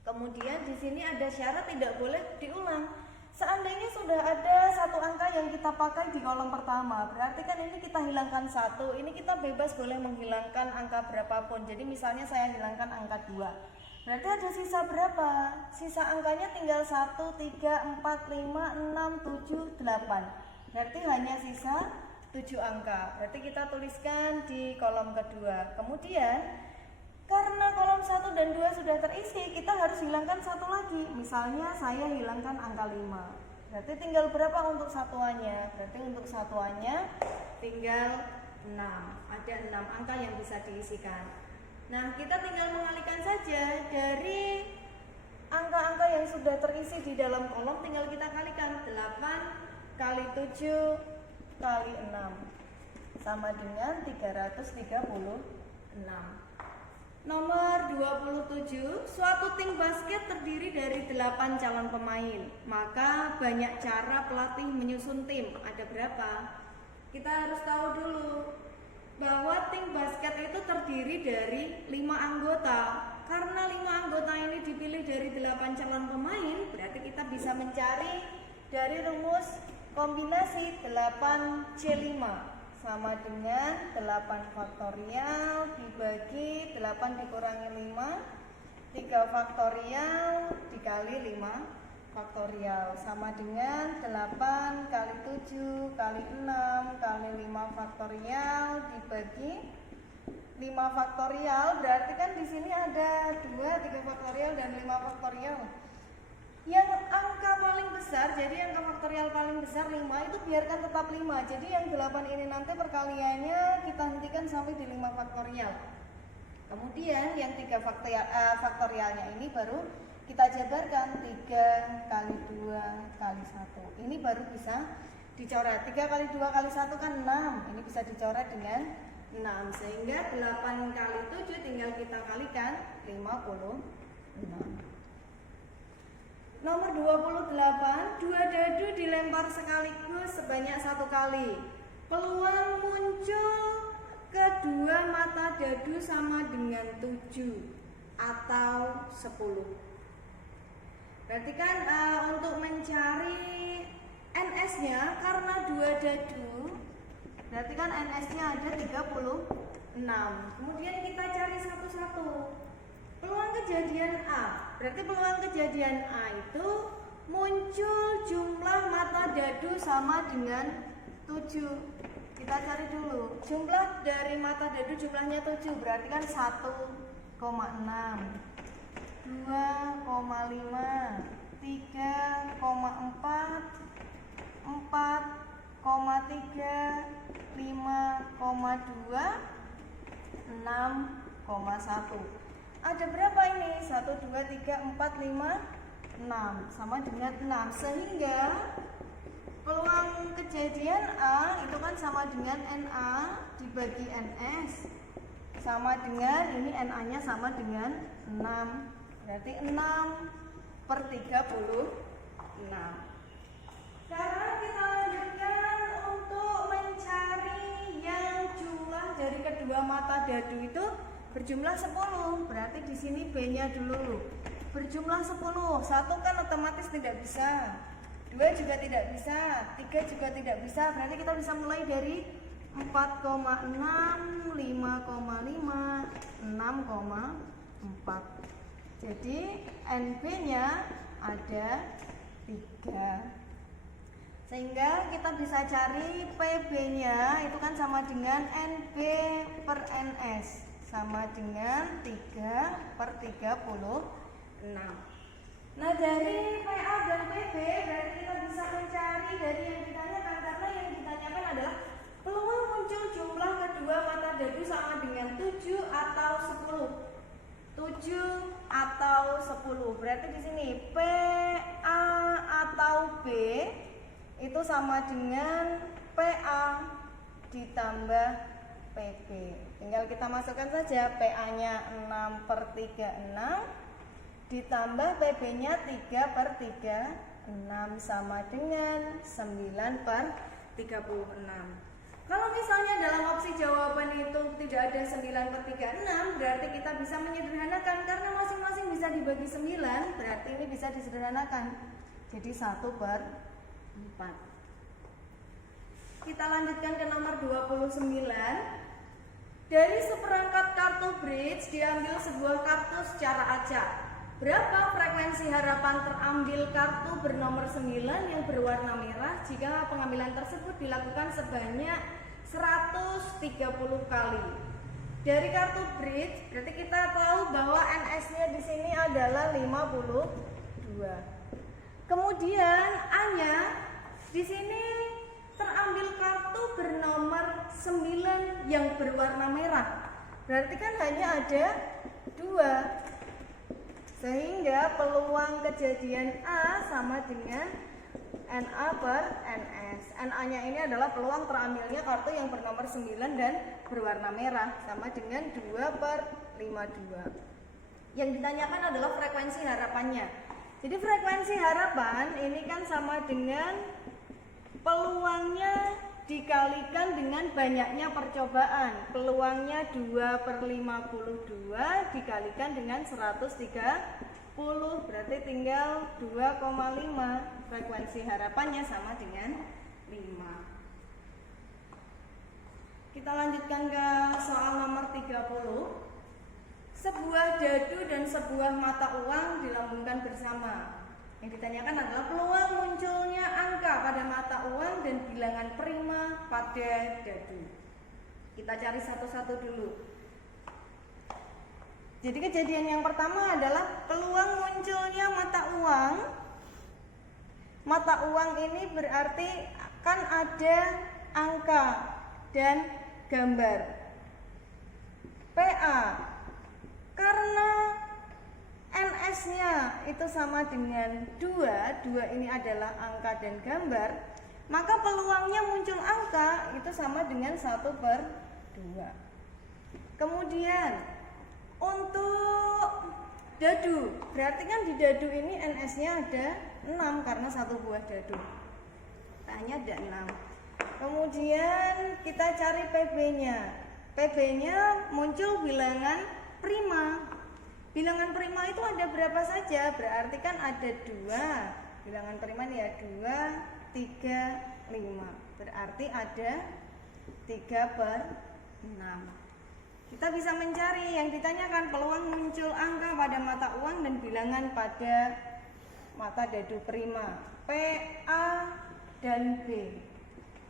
Kemudian di sini ada syarat tidak boleh diulang. Seandainya sudah ada satu angka yang kita pakai di kolom pertama, berarti kan ini kita hilangkan 1. Ini kita bebas boleh menghilangkan angka berapapun. Jadi misalnya saya hilangkan angka 2. Berarti ada sisa berapa? Sisa angkanya tinggal 1, 3, 4, 5, 6, 7, 8. Berarti hanya sisa 7 angka. Berarti kita tuliskan di kolom kedua. Kemudian karena kolom 1 dan 2 sudah terisi, kita harus hilangkan 1 lagi. Misalnya saya hilangkan angka 5. Berarti tinggal berapa untuk satuannya? Berarti untuk satuannya tinggal 6. Ada 6 angka yang bisa diisikan. Nah, kita tinggal mengalihkan saja dari angka-angka yang sudah terisi di dalam kolom, tinggal kita kalikan. 8 kali 7 kali 6 sama dengan 336. Nomor 27, suatu tim basket terdiri dari 8 calon pemain. Maka banyak cara pelatih menyusun tim. Ada berapa? Kita harus tahu dulu bahwa tim basket itu terdiri dari 5 anggota. Karena 5 anggota ini dipilih dari 8 calon pemain, berarti kita bisa mencari dari rumus kombinasi 8C5 sama dengan 8 faktorial dibagi 8 dikurangi 5, 3 faktorial dikali 5 faktorial sama dengan 8 kali 7 kali 6 kali 5 faktorial dibagi 5 faktorial. Berarti kan di sini ada 2, 3 faktorial dan 5 faktorial. Yang angka paling besar, jadi angka faktorial paling besar 5, itu biarkan tetap 5. Jadi yang 8 ini nanti perkaliannya kita hentikan sampai di 5 faktorial. Kemudian yang 3 faktorialnya ini baru kita jabarkan 3 kali 2 kali 1. Ini baru bisa dicoret. 3 kali 2 kali 1 kan 6. Ini bisa dicoret dengan 6. Sehingga 8 kali 7 tinggal kita kalikan 56. Nomor 28, 2 dadu dilempar sekaligus sebanyak 1 kali. Peluang muncul kedua mata dadu sama dengan 7 atau 10. Berarti kan untuk mencari NS-nya, karena 2 dadu, berarti kan NS-nya ada 36. Kemudian kita cari satu-satu. Peluang kejadian A, berarti peluang kejadian A itu muncul jumlah mata dadu sama dengan 7. Kita cari dulu jumlah dari mata dadu, jumlahnya 7, berarti kan 1,6, 2,5, 3,4, 4,3, 5,2, 6,1. Ada berapa ini? 1, 2, 3, 4, 5, 6. Sama dengan 6. Sehingga peluang kejadian A itu kan sama dengan NA dibagi NS. Sama dengan, ini NA-nya sama dengan 6. Berarti 6/36. Sekarang kita lanjutkan untuk mencari yang jumlah dari kedua mata dadu itu berjumlah 10. Berarti di sini B-nya dulu berjumlah 10. 1 kan otomatis tidak bisa, 2 juga tidak bisa, 3 juga tidak bisa. Berarti kita bisa mulai dari 4,6, 5,5, 6,4. Jadi NB-nya ada 3. Sehingga kita bisa cari PB-nya itu kan sama dengan NB per NS, sama dengan 3/36. Nah, dari PA dan PB berarti kita bisa mencari dari yang ditanyakan, karena yang ditanyakan adalah peluang muncul jumlah kedua mata dadu sama dengan 7 atau 10. 7 atau 10. Berarti di sini PA atau B itu sama dengan PA ditambah PB. Tinggal kita masukkan saja PA-nya 6/36 ditambah PB-nya 3/36 sama dengan 9/36. Kalau misalnya dalam opsi jawaban itu tidak ada 9/36, berarti kita bisa menyederhanakan karena masing-masing bisa dibagi 9, berarti ini bisa disederhanakan. Jadi 1/4. Kita lanjutkan ke nomor 29. Dari seperangkat kartu bridge diambil sebuah kartu secara acak. Berapa frekuensi harapan terambil kartu bernomor 9 yang berwarna merah jika pengambilan tersebut dilakukan sebanyak 130 kali? Dari kartu bridge berarti kita tahu bahwa NS-nya di sini adalah 52. Kemudian A-nya di sini terambil kartu bernomor 9 yang berwarna merah. Berarti kan hanya ada 2. Sehingga peluang kejadian A sama dengan NA/NS. NA-nya ini adalah peluang terambilnya kartu yang bernomor 9 dan berwarna merah, sama dengan 2/52. Yang ditanyakan adalah frekuensi harapannya. Jadi frekuensi harapan ini kan sama dengan peluangnya dikalikan dengan banyaknya percobaan. Peluangnya 2/52 dikalikan dengan 130, berarti tinggal 2,5. Frekuensi harapannya sama dengan 5. Kita lanjutkan ke soal nomor 30. Sebuah dadu dan sebuah mata uang dilambungkan bersama. Yang ditanyakan adalah peluang munculnya angka pada mata uang dan bilangan prima pada dadu. Kita cari satu-satu dulu. Jadi kejadian yang pertama adalah peluang munculnya mata uang. Mata uang ini berarti akan ada angka dan gambar. PA. Karena NS-nya itu sama dengan 2 ini adalah angka dan gambar, maka peluangnya muncul angka itu sama dengan 1/2. Kemudian untuk dadu, berarti kan di dadu ini NS-nya ada 6 karena satu buah dadu. Hanya ada 6. Kemudian kita cari PB-nya. PB-nya muncul bilangan prima. Bilangan prima itu ada berapa saja? Berarti kan ada 2. Bilangan prima ini ya 2, 3, 5. Berarti ada 3/6. Kita bisa mencari yang ditanyakan peluang muncul angka pada mata uang dan bilangan pada mata dadu prima. PA dan B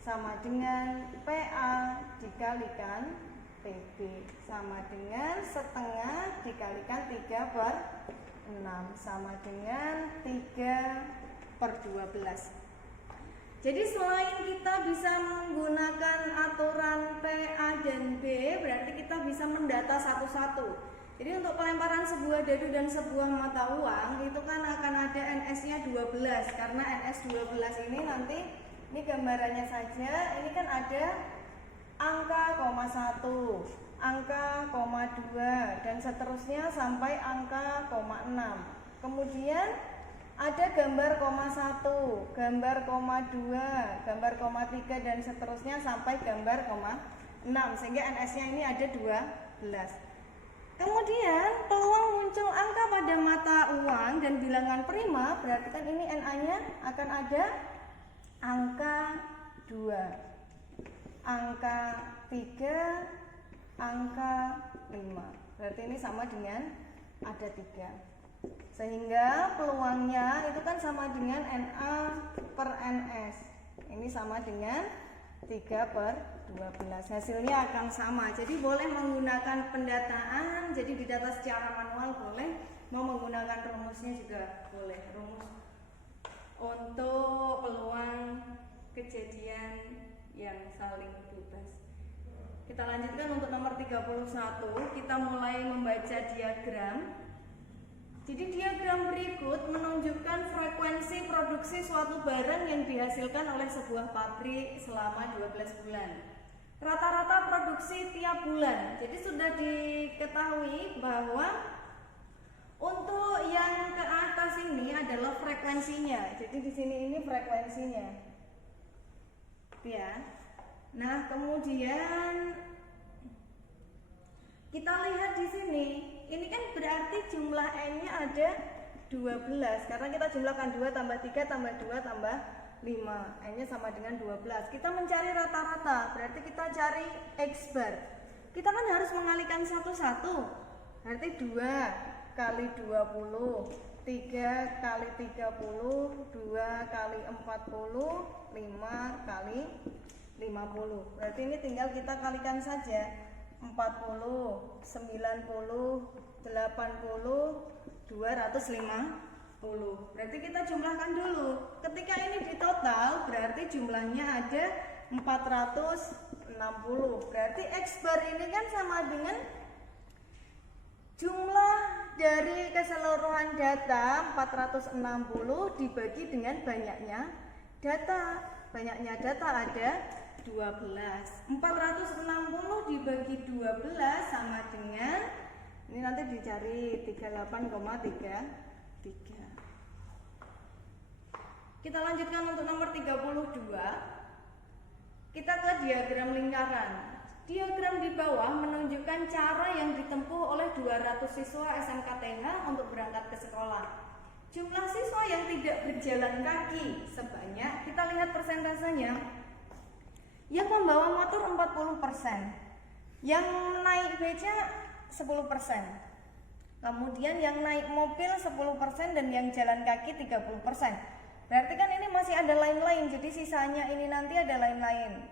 sama dengan PA dikalikan PB sama dengan setengah dikalikan 3/6 sama dengan 3/12. Jadi selain kita bisa menggunakan aturan PA dan B, berarti kita bisa mendata satu-satu. Jadi untuk pelemparan sebuah dadu dan sebuah mata uang itu kan akan ada NS-nya 12. Karena NS 12 ini nanti, ini gambarannya saja, ini kan ada angka 1, angka 2 dan seterusnya sampai angka 6. Kemudian ada gambar 1, gambar 2, gambar 3 dan seterusnya sampai gambar 6 sehingga NS-nya ini ada 12. Kemudian peluang muncul angka pada mata uang dan bilangan prima berarti kan ini NA-nya akan ada angka 2, angka 3, angka 5. Berarti ini sama dengan ada 3. Sehingga peluangnya itu kan sama dengan NA/NS. Ini sama dengan 3/12. Hasilnya akan sama. Jadi boleh menggunakan pendataan, jadi didata secara manual boleh, mau menggunakan rumusnya juga boleh. Rumus untuk peluang kejadian yang saling bebas. Kita lanjutkan untuk nomor 31. Kita mulai membaca diagram. Jadi diagram berikut menunjukkan frekuensi produksi suatu barang yang dihasilkan oleh sebuah pabrik selama 12 bulan. Rata-rata produksi tiap bulan. Jadi sudah diketahui bahwa untuk yang adalah frekuensinya. Jadi di sini ini frekuensinya. Ya. Nah, kemudian kita lihat di sini, ini kan berarti jumlah n-nya ada 12. Karena kita jumlahkan 2 tambah 3 tambah 2 tambah 5. N-nya sama dengan 12. Kita mencari rata-rata, berarti kita cari X bar. Kita kan harus mengalihkan satu-satu. Berarti 2 kali 20, 3 kali 30, 2 kali 40, 5 kali 50. Berarti ini tinggal kita kalikan saja. 40, 90, 80, 250. Berarti kita jumlahkan dulu. Ketika ini di total berarti jumlahnya ada 460. Berarti X bar ini kan sama dengan jumlah dari keseluruhan data 460 dibagi dengan banyaknya data. Banyaknya data ada 12. 460 dibagi 12 sama dengan, ini nanti dicari 38,33. Kita lanjutkan untuk nomor 32. Kita ke diagram lingkaran. Diagram di bawah menunjukkan cara yang ditempuh oleh 200 siswa SMKTH untuk berangkat ke sekolah. Jumlah siswa yang tidak berjalan kaki sebanyak, kita lihat persentasenya. Yang membawa motor 40%, yang naik beca 10%, kemudian yang naik mobil 10% dan yang jalan kaki 30%. Berarti kan ini masih ada lain-lain, jadi sisanya ini nanti ada lain-lain.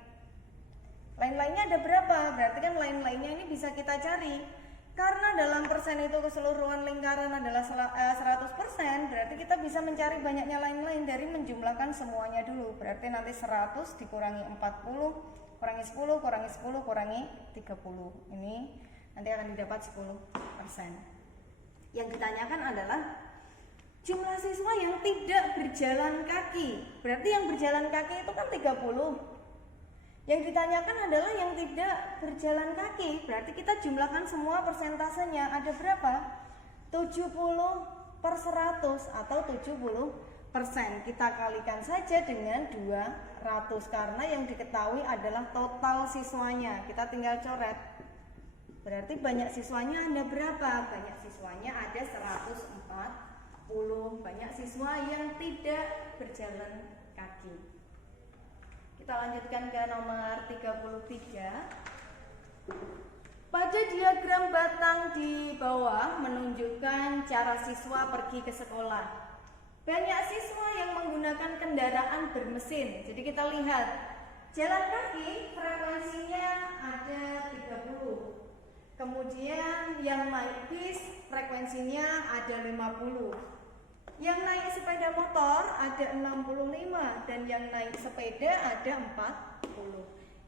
Lain-lainnya ada berapa? Berarti kan lain-lainnya ini bisa kita cari. Karena dalam persen itu keseluruhan lingkaran adalah 100%, berarti kita bisa mencari banyaknya lain-lain dari menjumlahkan semuanya dulu. Berarti nanti 100 dikurangi 40, kurangi 10, kurangi 10, kurangi 30. Ini nanti akan didapat 10%. Yang ditanyakan adalah jumlah siswa yang tidak berjalan kaki. Berarti yang berjalan kaki itu kan 30. Yang ditanyakan adalah yang tidak berjalan kaki. Berarti kita jumlahkan semua persentasenya. Ada berapa? 70/100 atau 70%. Kita kalikan saja dengan 200 karena yang diketahui adalah total siswanya. Kita tinggal coret. Berarti banyak siswanya ada berapa? Banyak siswanya ada 140. Banyak siswa yang tidak berjalan kaki. Kita lanjutkan ke nomor 33. Pada diagram batang di bawah menunjukkan cara siswa pergi ke sekolah. Banyak siswa yang menggunakan kendaraan bermesin. Jadi kita lihat, jalan kaki frekuensinya ada 30. Kemudian yang naik bis frekuensinya ada 50. Yang naik sepeda motor ada 65 dan yang naik sepeda ada 40.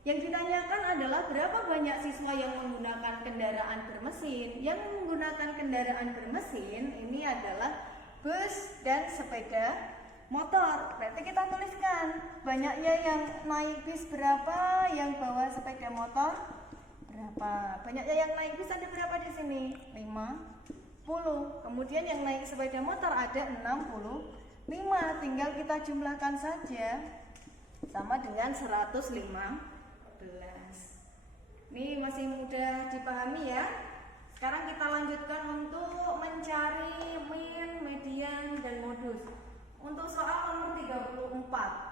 Yang ditanyakan adalah berapa banyak siswa yang menggunakan kendaraan bermesin. Yang menggunakan kendaraan bermesin ini adalah bus dan sepeda motor. Berarti kita tuliskan banyaknya yang naik bis berapa, yang bawa sepeda motor berapa. Banyaknya yang naik bis ada berapa di sini? 50. Kemudian yang naik sepeda motor ada 65. Tinggal kita jumlahkan saja sama dengan 115. Ini masih mudah dipahami ya. Sekarang kita lanjutkan untuk mencari min, median, dan modus. Untuk soal nomor 34.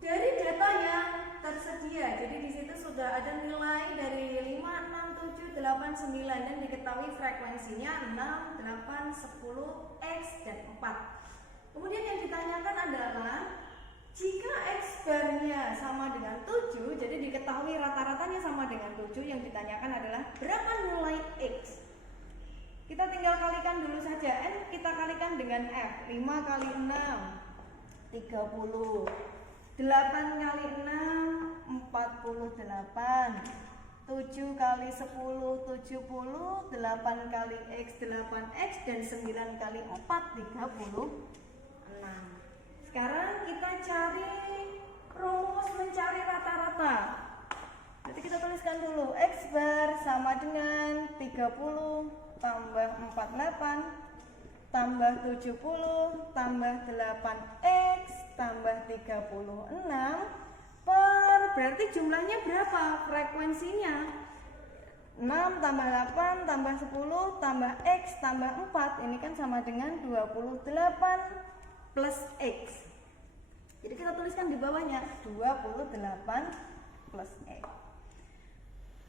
Dari data yang tersedia, jadi di situ sudah ada nilai dari 5, 6, 7, 8, 9 dan diketahui frekuensinya 6, 8, 10, X, dan 4. Kemudian yang ditanyakan adalah jika X barnya sama dengan 7, jadi diketahui rata-ratanya sama dengan 7, yang ditanyakan adalah berapa nilai X. Kita tinggal kalikan dulu saja, N kita kalikan dengan F. 5 kali 6, 30. 8 kali 6, 48. 7 kali 10, 70. 8 kali X, 8X. Dan 9 kali 4, 36. Sekarang kita cari rumus mencari rata-rata. Jadi kita tuliskan dulu X bar sama dengan 30 tambah 48 tambah 70 tambah 8x tambah 36 per, berarti jumlahnya berapa? Frekuensinya 6 tambah 8 tambah 10 tambah x tambah 4, ini kan sama dengan 28 plus x. Jadi kita tuliskan di bawahnya 28 plus x.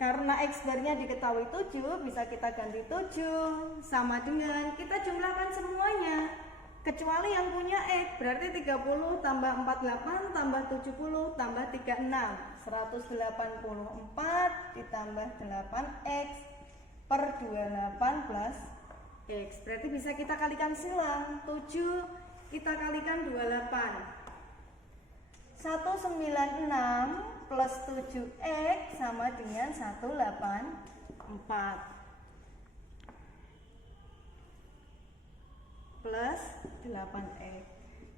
Karena x barnya diketahui 7, bisa kita ganti 7 sama dengan, kita jumlahkan semuanya kecuali yang punya x, berarti 30 tambah 48 tambah 70 tambah 36, 184 ditambah 8x per 28 plus x. Berarti bisa kita kalikan silang, 7 kita kalikan 28, 196 plus 7x sama dengan 184 plus 8x.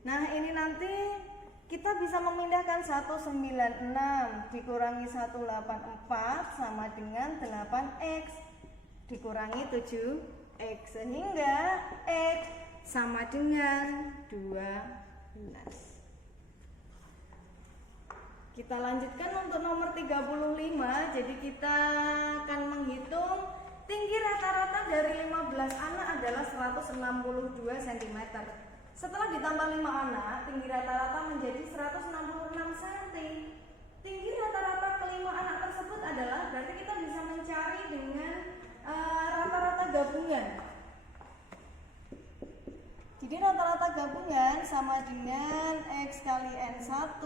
Nah ini nanti kita bisa memindahkan 196 dikurangi 184 sama dengan 8x dikurangi 7x, sehingga x sama dengan 12. Kita lanjutkan untuk nomor 35. Jadi kita akan menghitung tinggi rata-rata dari 15 anak adalah 162 cm. Setelah ditambah 5 anak, tinggi rata-rata menjadi 166 cm. Tinggi rata-rata kelima anak tersebut adalah, berarti kita bisa mencari dengan rata-rata gabungan. Jadi rata-rata gabungan sama dengan x kali n1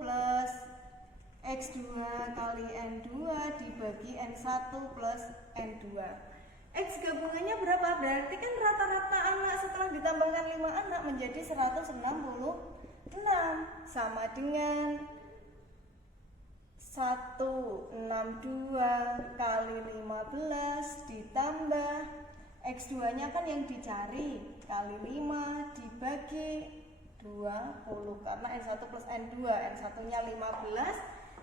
plus x2 kali n2 dibagi n1 plus n2. X gabungannya berapa? Berarti kan rata-rata anak setelah ditambahkan 5 anak menjadi 166 sama dengan 162 kali 15 ditambah x2 nya kan yang dicari kali 5 dibagi 20, karena n1 plus n2, n1 nya 15,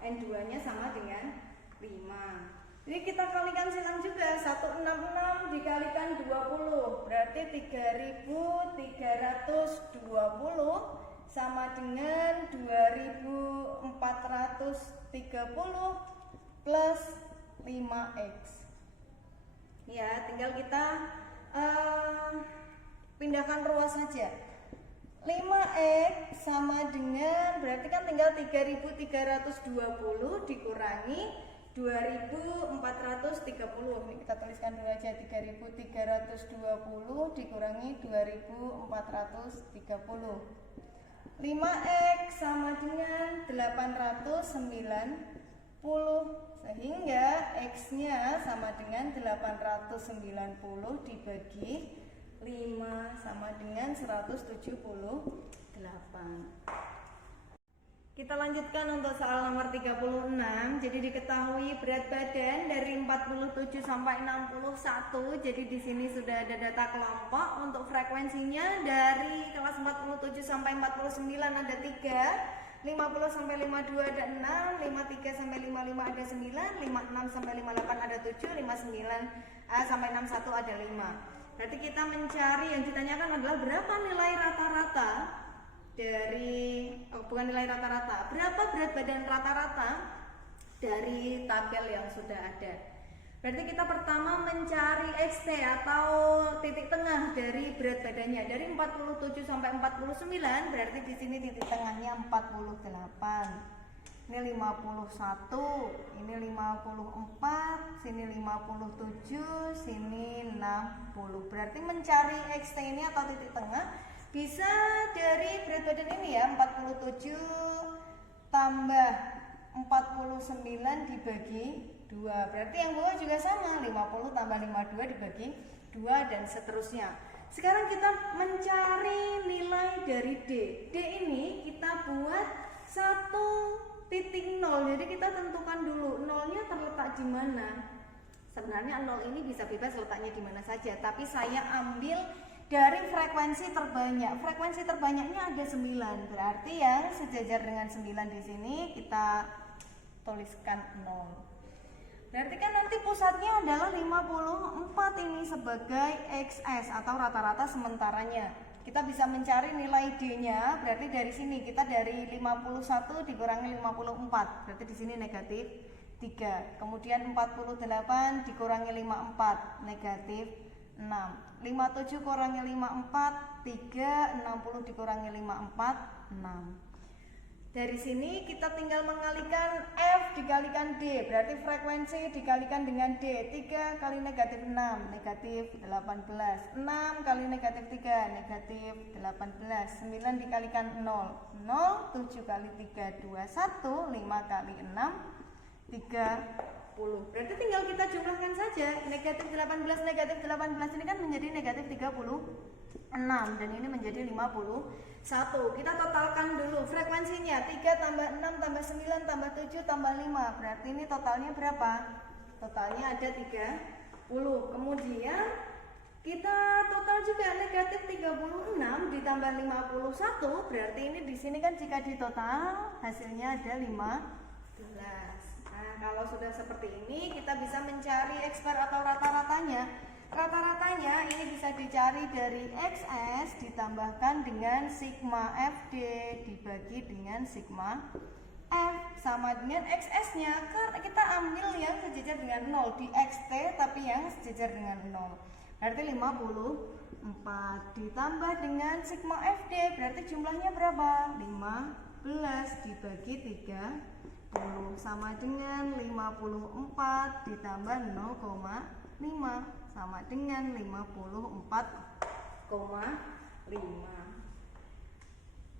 n2 nya sama dengan 5. Jadi kita kalikan silang juga, 166 dikalikan 20 berarti 3320 sama dengan 2430 plus 5x. Ya, tinggal kita pindahkan ruas saja. 5x sama dengan, berarti kan tinggal 3320 dikurangi 2430. Ini kita tuliskan dulu aja, 3320 dikurangi 2430. 5x sama dengan 890, sehingga x nya sama dengan 890 dibagi 5 sama dengan 178. Kita lanjutkan untuk soal nomor 36. Jadi diketahui berat badan dari 47 sampai 61. Jadi di sini sudah ada data kelompok. Untuk frekuensinya dari kelas 47 sampai 49 ada 3, 50 sampai 52 ada 6, 53 sampai 55 ada 9, 56 sampai 58 ada 7, 59 sampai 61 ada 5. Berarti kita mencari, yang ditanyakan adalah berapa nilai rata-rata dari, bukan nilai rata-rata, berapa berat badan rata-rata dari tabel yang sudah ada. Berarti kita pertama mencari XT atau titik tengah dari berat badannya. Dari 47 sampai 49, berarti di sini titik tengahnya 48. Ini 51, ini 54, sini 57, sini 60. Berarti mencari XT ini atau titik tengah bisa dari berat badan ini ya, 47 tambah 49 dibagi 2. Berarti yang bawah juga sama, 50 tambah 52 dibagi 2 dan seterusnya. Sekarang kita mencari nilai dari D. D ini kita buat 1.0. Jadi kita tentukan dulu nolnya terletak di mana. Sebenarnya 0 ini bisa bebas letaknya di mana saja, tapi saya ambil dari frekuensi terbanyak. Frekuensi terbanyaknya ada 9. Berarti yang sejajar dengan 9 di sini kita tuliskan 0. Berarti kan nanti pusatnya adalah 54 ini sebagai XS atau rata-rata sementaranya. Kita bisa mencari nilai D-nya, berarti dari sini kita dari 51 dikurangi 54, berarti di sini negatif 3. Kemudian 48 dikurangi 54, negatif 6. 57 kurangi 54, 3. 60 dikurangi 54, 6. Dari sini kita tinggal mengalihkan F dikalikan D, berarti frekuensi dikalikan dengan D. 3 kali negatif 6, negatif 18. 6 kali negatif 3, negatif 18. 9 dikalikan 0, 0. 7 kali 3, 21. 5 kali 6, 30. Berarti tinggal kita jumlahkan saja. Negatif 18, negatif 18 ini kan menjadi negatif 36, dan ini menjadi 51. Kita totalkan dulu frekuensinya. 3 tambah 6 tambah 9 tambah 7 tambah 5. Berarti ini totalnya berapa? Totalnya ada 30. Kemudian kita total juga negatif 36 ditambah 51. Berarti ini di sini kan jika ditotal hasilnya ada 15. Nah, kalau sudah seperti ini kita bisa mencari X-bar atau rata-ratanya. Rata-ratanya ini bisa dicari dari XS ditambahkan dengan sigma FD dibagi dengan sigma F sama dengan XS-nya. Karena kita ambil yang sejajar dengan 0 di XT tapi yang sejajar dengan 0. Berarti 54 ditambah dengan sigma FD berarti jumlahnya berapa? 15 dibagi 30 sama dengan 54 ditambah 0,5 sama dengan 54,5.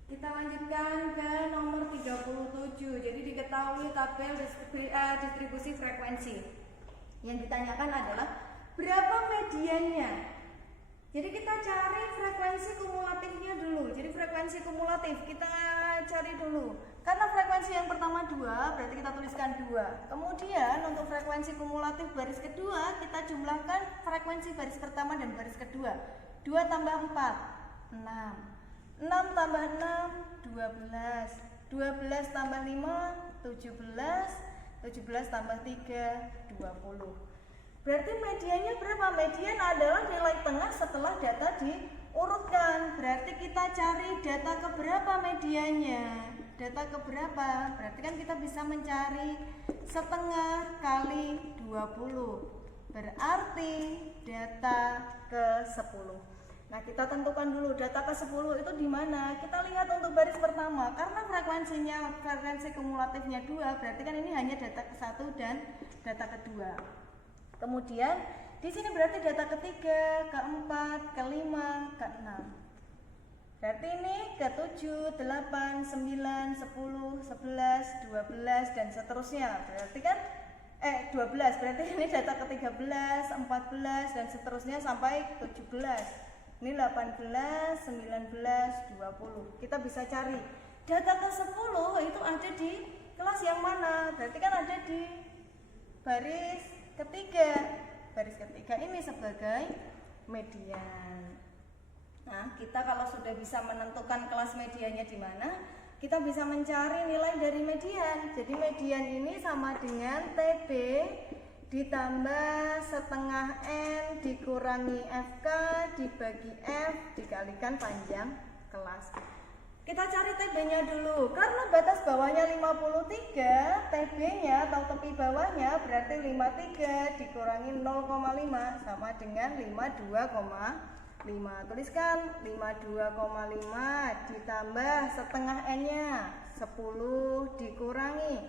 Kita lanjutkan ke nomor 37. Jadi diketahui tabel distribusi frekuensi. Yang ditanyakan adalah berapa mediannya. Jadi kita cari frekuensi kumulatifnya dulu. Jadi frekuensi kumulatif kita cari dulu. Karena frekuensi yang pertama 2, berarti kita tuliskan 2. Kemudian untuk frekuensi kumulatif baris kedua, kita jumlahkan frekuensi baris pertama dan baris kedua. 2 tambah 4, 6. 6 tambah 6, 12. 12 tambah 5, 17. 17 tambah 3, 20. Berarti mediannya berapa? Median adalah nilai tengah setelah data diurutkan. Berarti kita cari data keberapa mediannya? Data keberapa? Berarti kan kita bisa mencari setengah kali 20. Berarti data ke-10. Nah, kita tentukan dulu data ke-10 itu di mana? Kita lihat untuk baris pertama. Karena frekuensi kumulatifnya 2, berarti kan ini hanya data ke-1 dan data kedua. Kemudian di sini berarti data ketiga, keempat, kelima, keenam. Berarti ini ke-7, 8, 9, 10, 11, 12 dan seterusnya. Berarti kan 12. Berarti ini data ke-13, 14 dan seterusnya sampai 17. Ini 18, 19, 20. Kita bisa cari data ke-10 itu ada di kelas yang mana? Berarti kan ada di baris ketiga. Baris ketiga ini sebagai median. Nah, kita kalau sudah bisa menentukan kelas mediannya di mana, kita bisa mencari nilai dari median. Jadi median ini sama dengan TB ditambah setengah N dikurangi FK dibagi F dikalikan panjang kelas. Kita cari TB-nya dulu. Karena batas bawahnya 53, TB-nya atau tepi bawahnya berarti 53 dikurangi 0,5 sama dengan 52,5. Tuliskan 52,5 ditambah setengah N-nya 10 dikurangi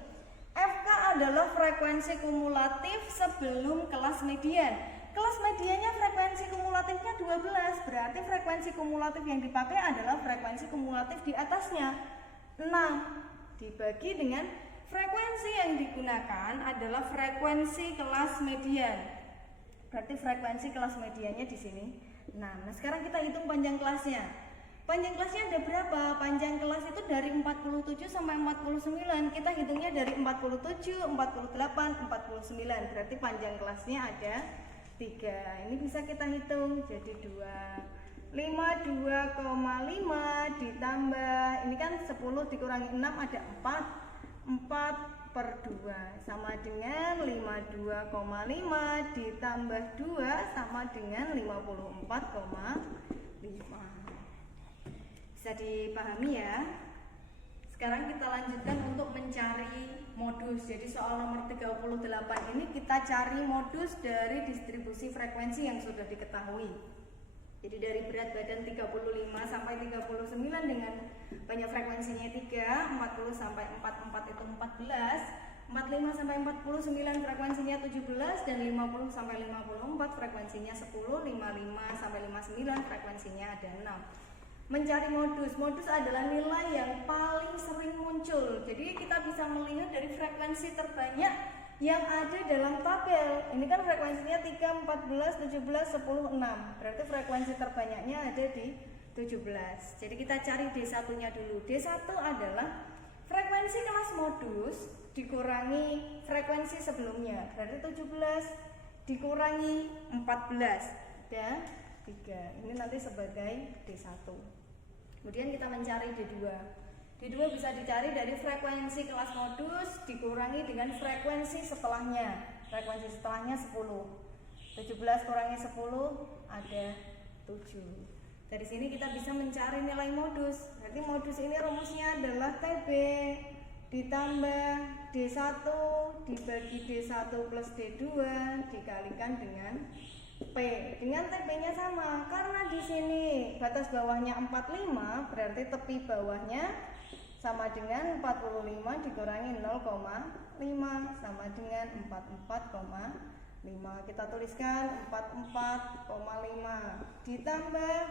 FK adalah frekuensi kumulatif sebelum kelas median. Kelas mediannya frekuensi kumulatifnya 12, berarti frekuensi kumulatif yang dipakai adalah frekuensi kumulatif di atasnya 6 dibagi dengan frekuensi yang digunakan adalah frekuensi kelas median. Berarti frekuensi kelas mediannya di sini 6. Nah, sekarang kita hitung panjang kelasnya. Panjang kelasnya ada berapa? Panjang kelas itu dari 47 sampai 49. Kita hitungnya dari 47, 48, 49. Berarti panjang kelasnya ada 3. Ini bisa kita hitung jadi 2. 52,5 ditambah ini kan 10 dikurangi 6 ada 4. 4 per 2 sama dengan 52,5 ditambah 2 sama dengan 54,5. Bisa dipahami ya. Sekarang kita lanjutkan untuk mencari modus. Jadi soal nomor 38 ini kita cari modus dari distribusi frekuensi yang sudah diketahui. Jadi dari berat badan 35 sampai 39 dengan banyak frekuensinya 3, 40 sampai 44 itu 14, 45 sampai 49 frekuensinya 17, dan 50 sampai 54 frekuensinya 10, 55 sampai 59 frekuensinya ada 6. Mencari modus. Modus adalah nilai yang paling sering muncul. Jadi kita bisa melihat dari frekuensi terbanyak yang ada dalam tabel. Ini kan frekuensinya 3, 14, 17, 10, 6. Berarti frekuensi terbanyaknya ada di 17. Jadi kita cari D1-nya dulu. D1 adalah frekuensi kelas modus dikurangi frekuensi sebelumnya. Berarti 17 dikurangi 14. Dan 3. Ini nanti sebagai D1. Kemudian kita mencari D2. D2 bisa dicari dari frekuensi kelas modus dikurangi dengan frekuensi setelahnya. Frekuensi setelahnya 10. 17 kurangi 10 ada 7. Dari sini kita bisa mencari nilai modus. Berarti modus ini rumusnya adalah TB ditambah D1 dibagi D1 plus D2 dikalikan dengan P. Dengan TP-nya sama, karena di sini batas bawahnya 45, berarti tepi bawahnya sama dengan 45 dikurangi 0,5 sama dengan 44,5. Kita tuliskan 44,5 ditambah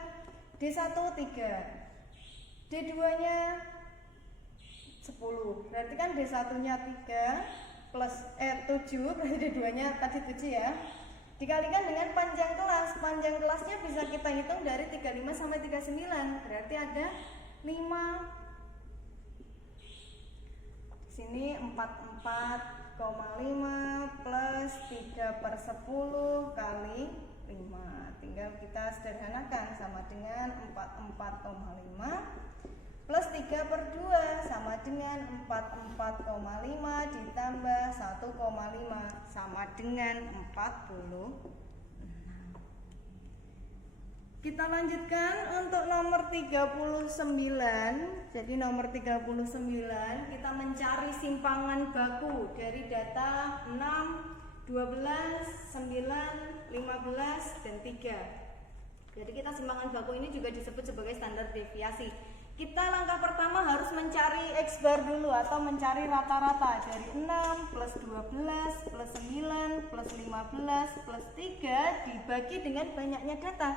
D1 3, D2-nya 10. Berarti kan D1-nya 3 plus 7, berarti D2-nya tadi 7 ya. Dikalikan dengan panjang kelas. Panjang kelasnya bisa kita hitung dari 35 sampai 39. Berarti ada 5. Sini 44,5 plus 3/10 kali 5. Tinggal kita sederhanakan sama dengan 44,5 plus 3/2 sama dengan 44,5 ditambah 1,5 sama dengan 40. Kita lanjutkan untuk nomor 39. Jadi nomor 39 kita mencari simpangan baku dari data 6, 12, 9, 15, dan 3. Jadi kita simpangan baku ini juga disebut sebagai standar deviasi. Kita langkah pertama harus mencari X bar dulu atau mencari rata-rata dari 6 plus 12 plus 9 plus 15 plus 3 dibagi dengan banyaknya data.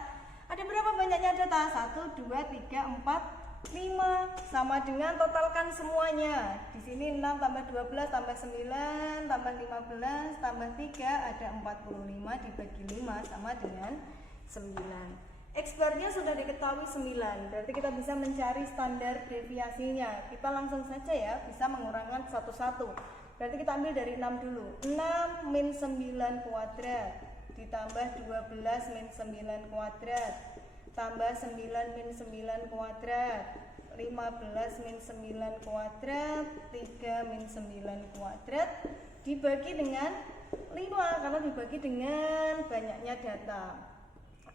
Ada berapa banyaknya data? 1, 2, 3, 4, 5 sama dengan totalkan semuanya. Di sini 6 tambah 12 tambah 9 tambah 15 tambah 3 ada 45 dibagi 5 sama dengan 9. X barnya sudah diketahui 9, berarti kita bisa mencari standar deviasinya. Kita langsung saja ya, bisa mengurangkan satu-satu. Berarti kita ambil dari 6 dulu. 6 min 9 kuadrat ditambah 12 min 9 kuadrat tambah 9 min 9 kuadrat 15 min 9 kuadrat 3 min 9 kuadrat dibagi dengan 5 karena dibagi dengan banyaknya data.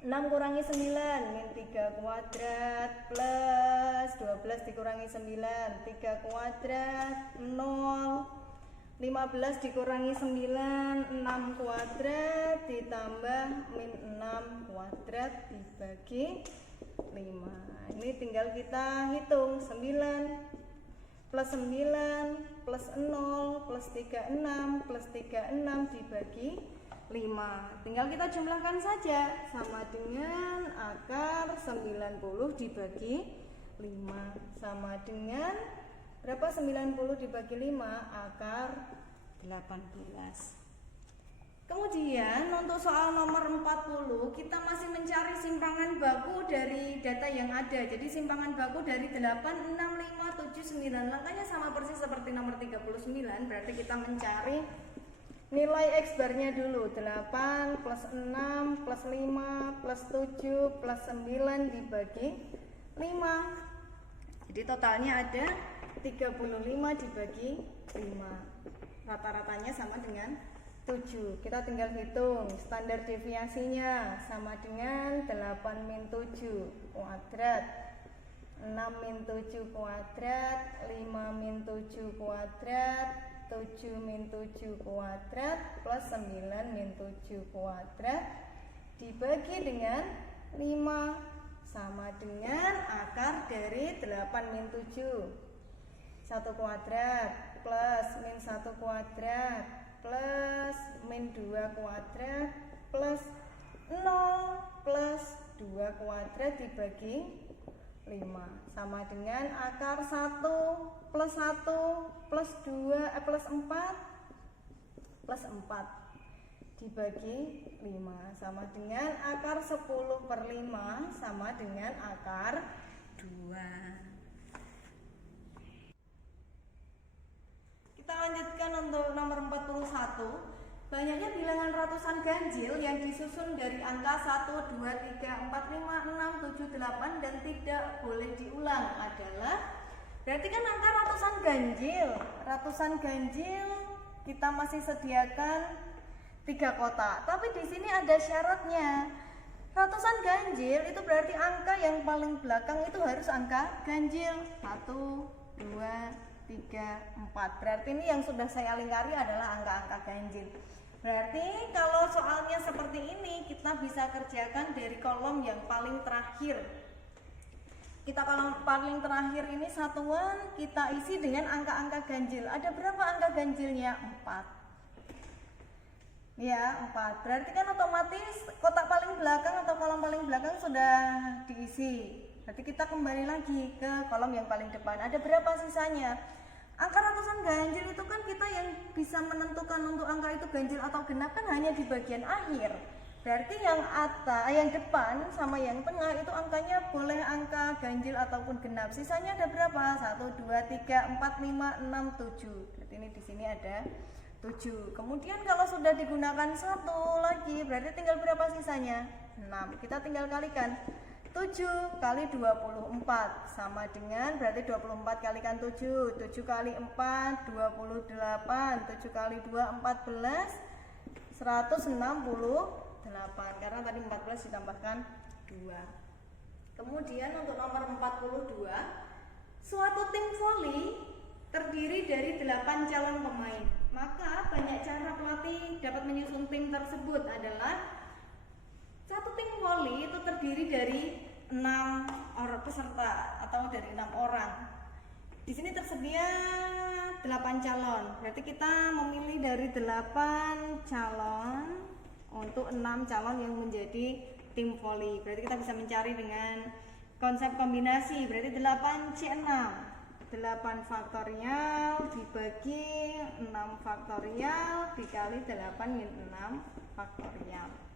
6 kurangi 9 min 3 kuadrat plus 12 dikurangi 9 3 kuadrat 0. 15 dikurangi 9 6 kuadrat ditambah min 6 kuadrat dibagi 5. Ini tinggal kita hitung 9 plus 9 plus 0 plus 36 plus 36 dibagi 5. Tinggal kita jumlahkan saja sama dengan akar 90 dibagi 5 sama dengan berapa? 90 dibagi 5 akar 18. Kemudian untuk soal nomor 40 kita masih mencari simpangan baku dari data yang ada. Jadi simpangan baku dari 8, 6, 5, 7, 9. Langkahnya sama persis seperti nomor 39. Berarti kita mencari nilai X barnya dulu. 8 plus 6 plus 5 plus 7 plus 9 dibagi 5. Jadi totalnya ada 35 dibagi 5. rata-ratanya sama dengan 7. Kita tinggal hitung standar deviasinya sama dengan 8 min 7 kuadrat, 6 min 7 kuadrat, 5 min 7 kuadrat, 7 min 7 kuadrat plus 9 min 7 kuadrat dibagi dengan 5 sama dengan akar dari 8 min 7. 1 kuadrat plus min 1 kuadrat plus min 2 kuadrat plus 0 plus 2 kuadrat dibagi 5 sama dengan akar 1 plus 1 plus 2 plus 4 plus 4 dibagi 5 sama dengan akar 10/5 sama dengan akar 2. Kita lanjutkan untuk nomor 41. Banyaknya bilangan ratusan ganjil yang disusun dari angka 1, 2, 3, 4, 5, 6, 7, 8 dan tidak boleh diulang adalah, berarti kan angka ratusan ganjil. Ratusan ganjil kita masih sediakan 3 kotak. Tapi di sini ada syaratnya. Ratusan ganjil itu berarti angka yang paling belakang itu harus angka ganjil. 1, 2, 3, 4. Berarti ini yang sudah saya lingkari adalah angka-angka ganjil. Berarti kalau soalnya seperti ini, kita bisa kerjakan dari kolom yang paling terakhir. Kita kolom paling terakhir ini satuan kita isi dengan angka-angka ganjil. Ada berapa angka ganjilnya? 4. Ya, 4. Berarti kan otomatis kotak paling belakang atau kolom paling belakang sudah diisi. Berarti kita kembali lagi ke kolom yang paling depan. Ada berapa sisanya? Angka ratusan ganjil itu kan kita yang bisa menentukan untuk angka itu ganjil atau genap kan hanya di bagian akhir. Berarti yang atas, yang depan sama yang tengah itu angkanya boleh angka ganjil ataupun genap. Sisanya ada berapa? 1, 2, 3, 4, 5, 6, 7. Berarti ini di sini ada 7. Kemudian kalau sudah digunakan 1 lagi, berarti tinggal berapa sisanya? 6. Kita tinggal kalikan. 7 kali 24 sama dengan, berarti 24 kalikan 7, 7 kali 4 28, 7 kali 2 14, 168 karena tadi 14 ditambahkan 2. Kemudian untuk nomor 42, suatu tim voli terdiri dari 8 calon pemain. Maka banyak cara pelatih dapat menyusun tim tersebut adalah, satu tim voli itu terdiri dari 6 orang peserta atau dari 6 orang. Di sini tersedia 8 calon. Berarti kita memilih dari 8 calon untuk 6 calon yang menjadi tim voli. Berarti kita bisa mencari dengan konsep kombinasi. Berarti 8C6. 8 faktorial dibagi 6 faktorial dikali 8 min 6 faktorial.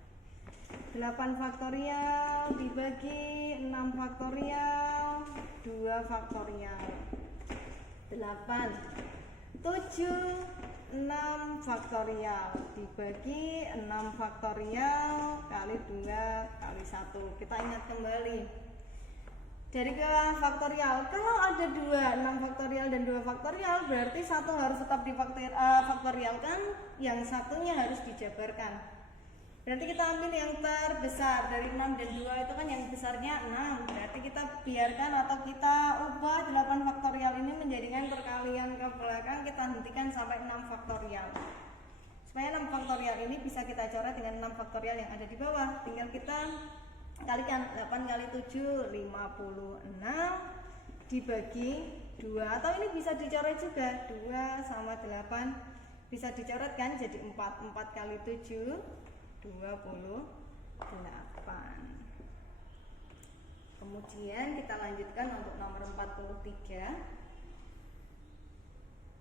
8 faktorial dibagi 6 faktorial 2 faktorial 8. 7 6 faktorial dibagi 6 faktorial kali 2 kali 1. Kita ingat kembali dari ke faktorial, kalau ada 2 6 faktorial dan 2 faktorial berarti satu harus tetap difaktorialkan, yang satunya harus dijabarkan. Berarti kita ambil yang terbesar dari 6 dan 2 itu kan yang besarnya 6. Berarti kita biarkan atau kita ubah 8 faktorial ini menjadikan perkalian ke belakang, kita hentikan sampai 6 faktorial. Supaya 6 faktorial ini bisa kita coret dengan 6 faktorial yang ada di bawah. Tinggal kita kalikan 8 kali 7 56 dibagi 2, atau ini bisa dicoret juga. 2 sama 8 bisa dicoret kan jadi 4. 4 kali 7 28. Kemudian kita lanjutkan untuk nomor 43.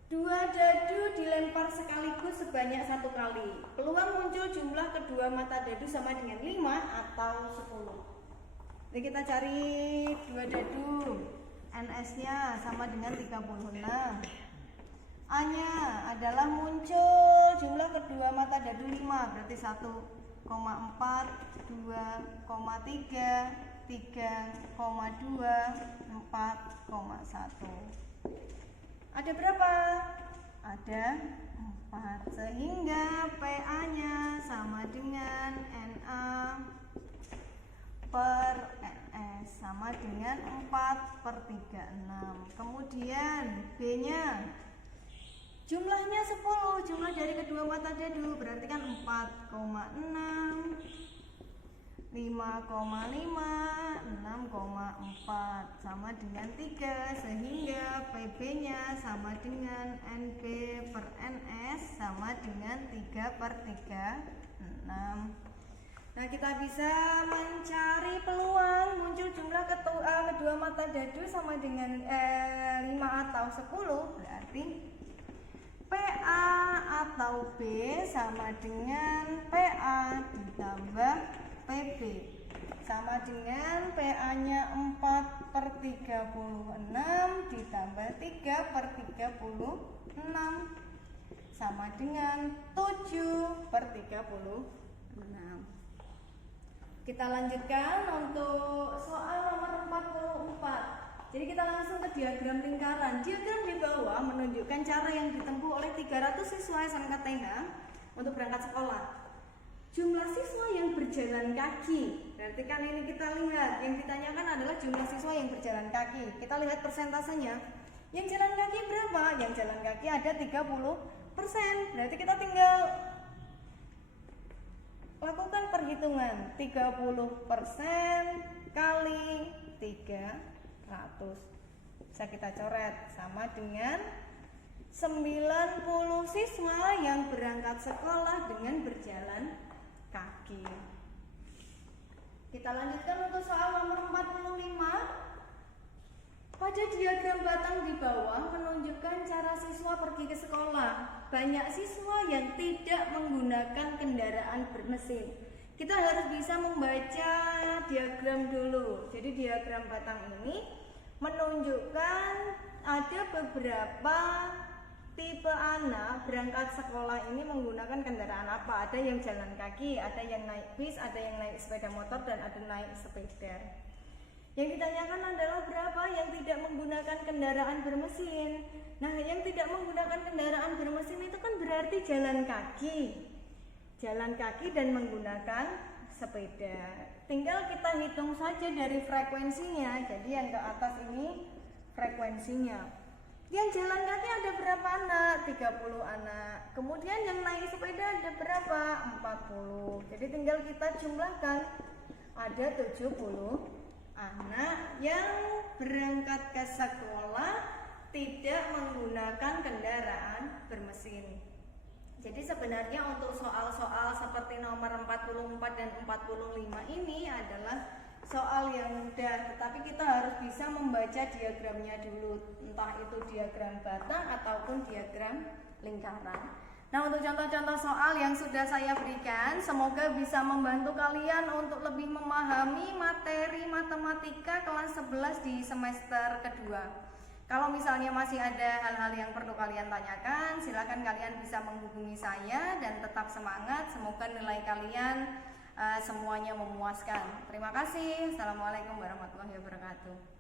2 dadu dilempar sekaligus sebanyak 1 kali. Peluang muncul jumlah kedua mata dadu sama dengan 5 atau 10. Jadi kita cari 2 dadu. NS-nya sama dengan 36. A-nya adalah muncul jumlah kedua mata dadu 5, berarti 1,4, 2,3, 3,2, 4,1. Ada berapa? ada 4, sehingga PA-nya sama dengan NA per NS sama dengan 4/36. Kemudian B-nya jumlahnya 10, jumlah dari kedua mata dadu, berarti kan 4,6, 5,5, 6,4 sama dengan 3, sehingga PB-nya sama dengan NB per NS sama dengan 3/36. Nah, kita bisa mencari peluang muncul jumlah kedua mata dadu sama dengan 5 atau 10, berarti PA atau B sama dengan PA ditambah PB sama dengan PA-nya 4/36 ditambah 3/36 sama dengan 7/36. Kita lanjutkan untuk soal nomor 44. Jadi kita langsung ke diagram lingkaran. Diagram di bawah menunjukkan cara yang ditempuh oleh 300 siswa SMK TH untuk berangkat sekolah. Jumlah siswa yang berjalan kaki. Berarti kan ini kita lihat yang ditanyakan adalah jumlah siswa yang berjalan kaki. Kita lihat persentasenya. Yang jalan kaki berapa? Yang jalan kaki ada 30%. Berarti kita tinggal lakukan perhitungan 30% kali 300. Bisa kita coret sama dengan 90 siswa yang berangkat sekolah dengan berjalan kaki. Kita lanjutkan untuk soal nomor 45. Pada diagram batang di bawah menunjukkan cara siswa pergi ke sekolah. Banyak siswa yang tidak menggunakan kendaraan bermesin. Kita harus bisa membaca diagram dulu. Jadi diagram batang ini menunjukkan ada beberapa tipe anak berangkat sekolah ini menggunakan kendaraan apa. Ada yang jalan kaki, ada yang naik bis, ada yang naik sepeda motor, dan ada naik sepeda. Yang ditanyakan adalah berapa yang tidak menggunakan kendaraan bermesin. Nah, yang tidak menggunakan kendaraan bermesin itu kan berarti jalan kaki dan menggunakan sepeda. Tinggal kita hitung saja dari frekuensinya. Jadi yang ke atas ini frekuensinya. Yang jalan kaki ada berapa anak? 30 anak. Kemudian yang naik sepeda ada berapa? 40. Jadi tinggal kita jumlahkan. Ada 70 anak yang berangkat ke sekolah tidak menggunakan kendaraan bermesin. Jadi sebenarnya untuk soal-soal seperti nomor 44 dan 45 ini adalah soal yang mudah, tetapi kita harus bisa membaca diagramnya dulu, entah itu diagram batang ataupun diagram lingkaran. Nah, untuk contoh-contoh soal yang sudah saya berikan, semoga bisa membantu kalian untuk lebih memahami materi matematika kelas 11 di semester kedua. Kalau misalnya masih ada hal-hal yang perlu kalian tanyakan, silakan kalian bisa menghubungi saya dan tetap semangat. Semoga nilai kalian semuanya memuaskan. Terima kasih. Assalamualaikum warahmatullahi wabarakatuh.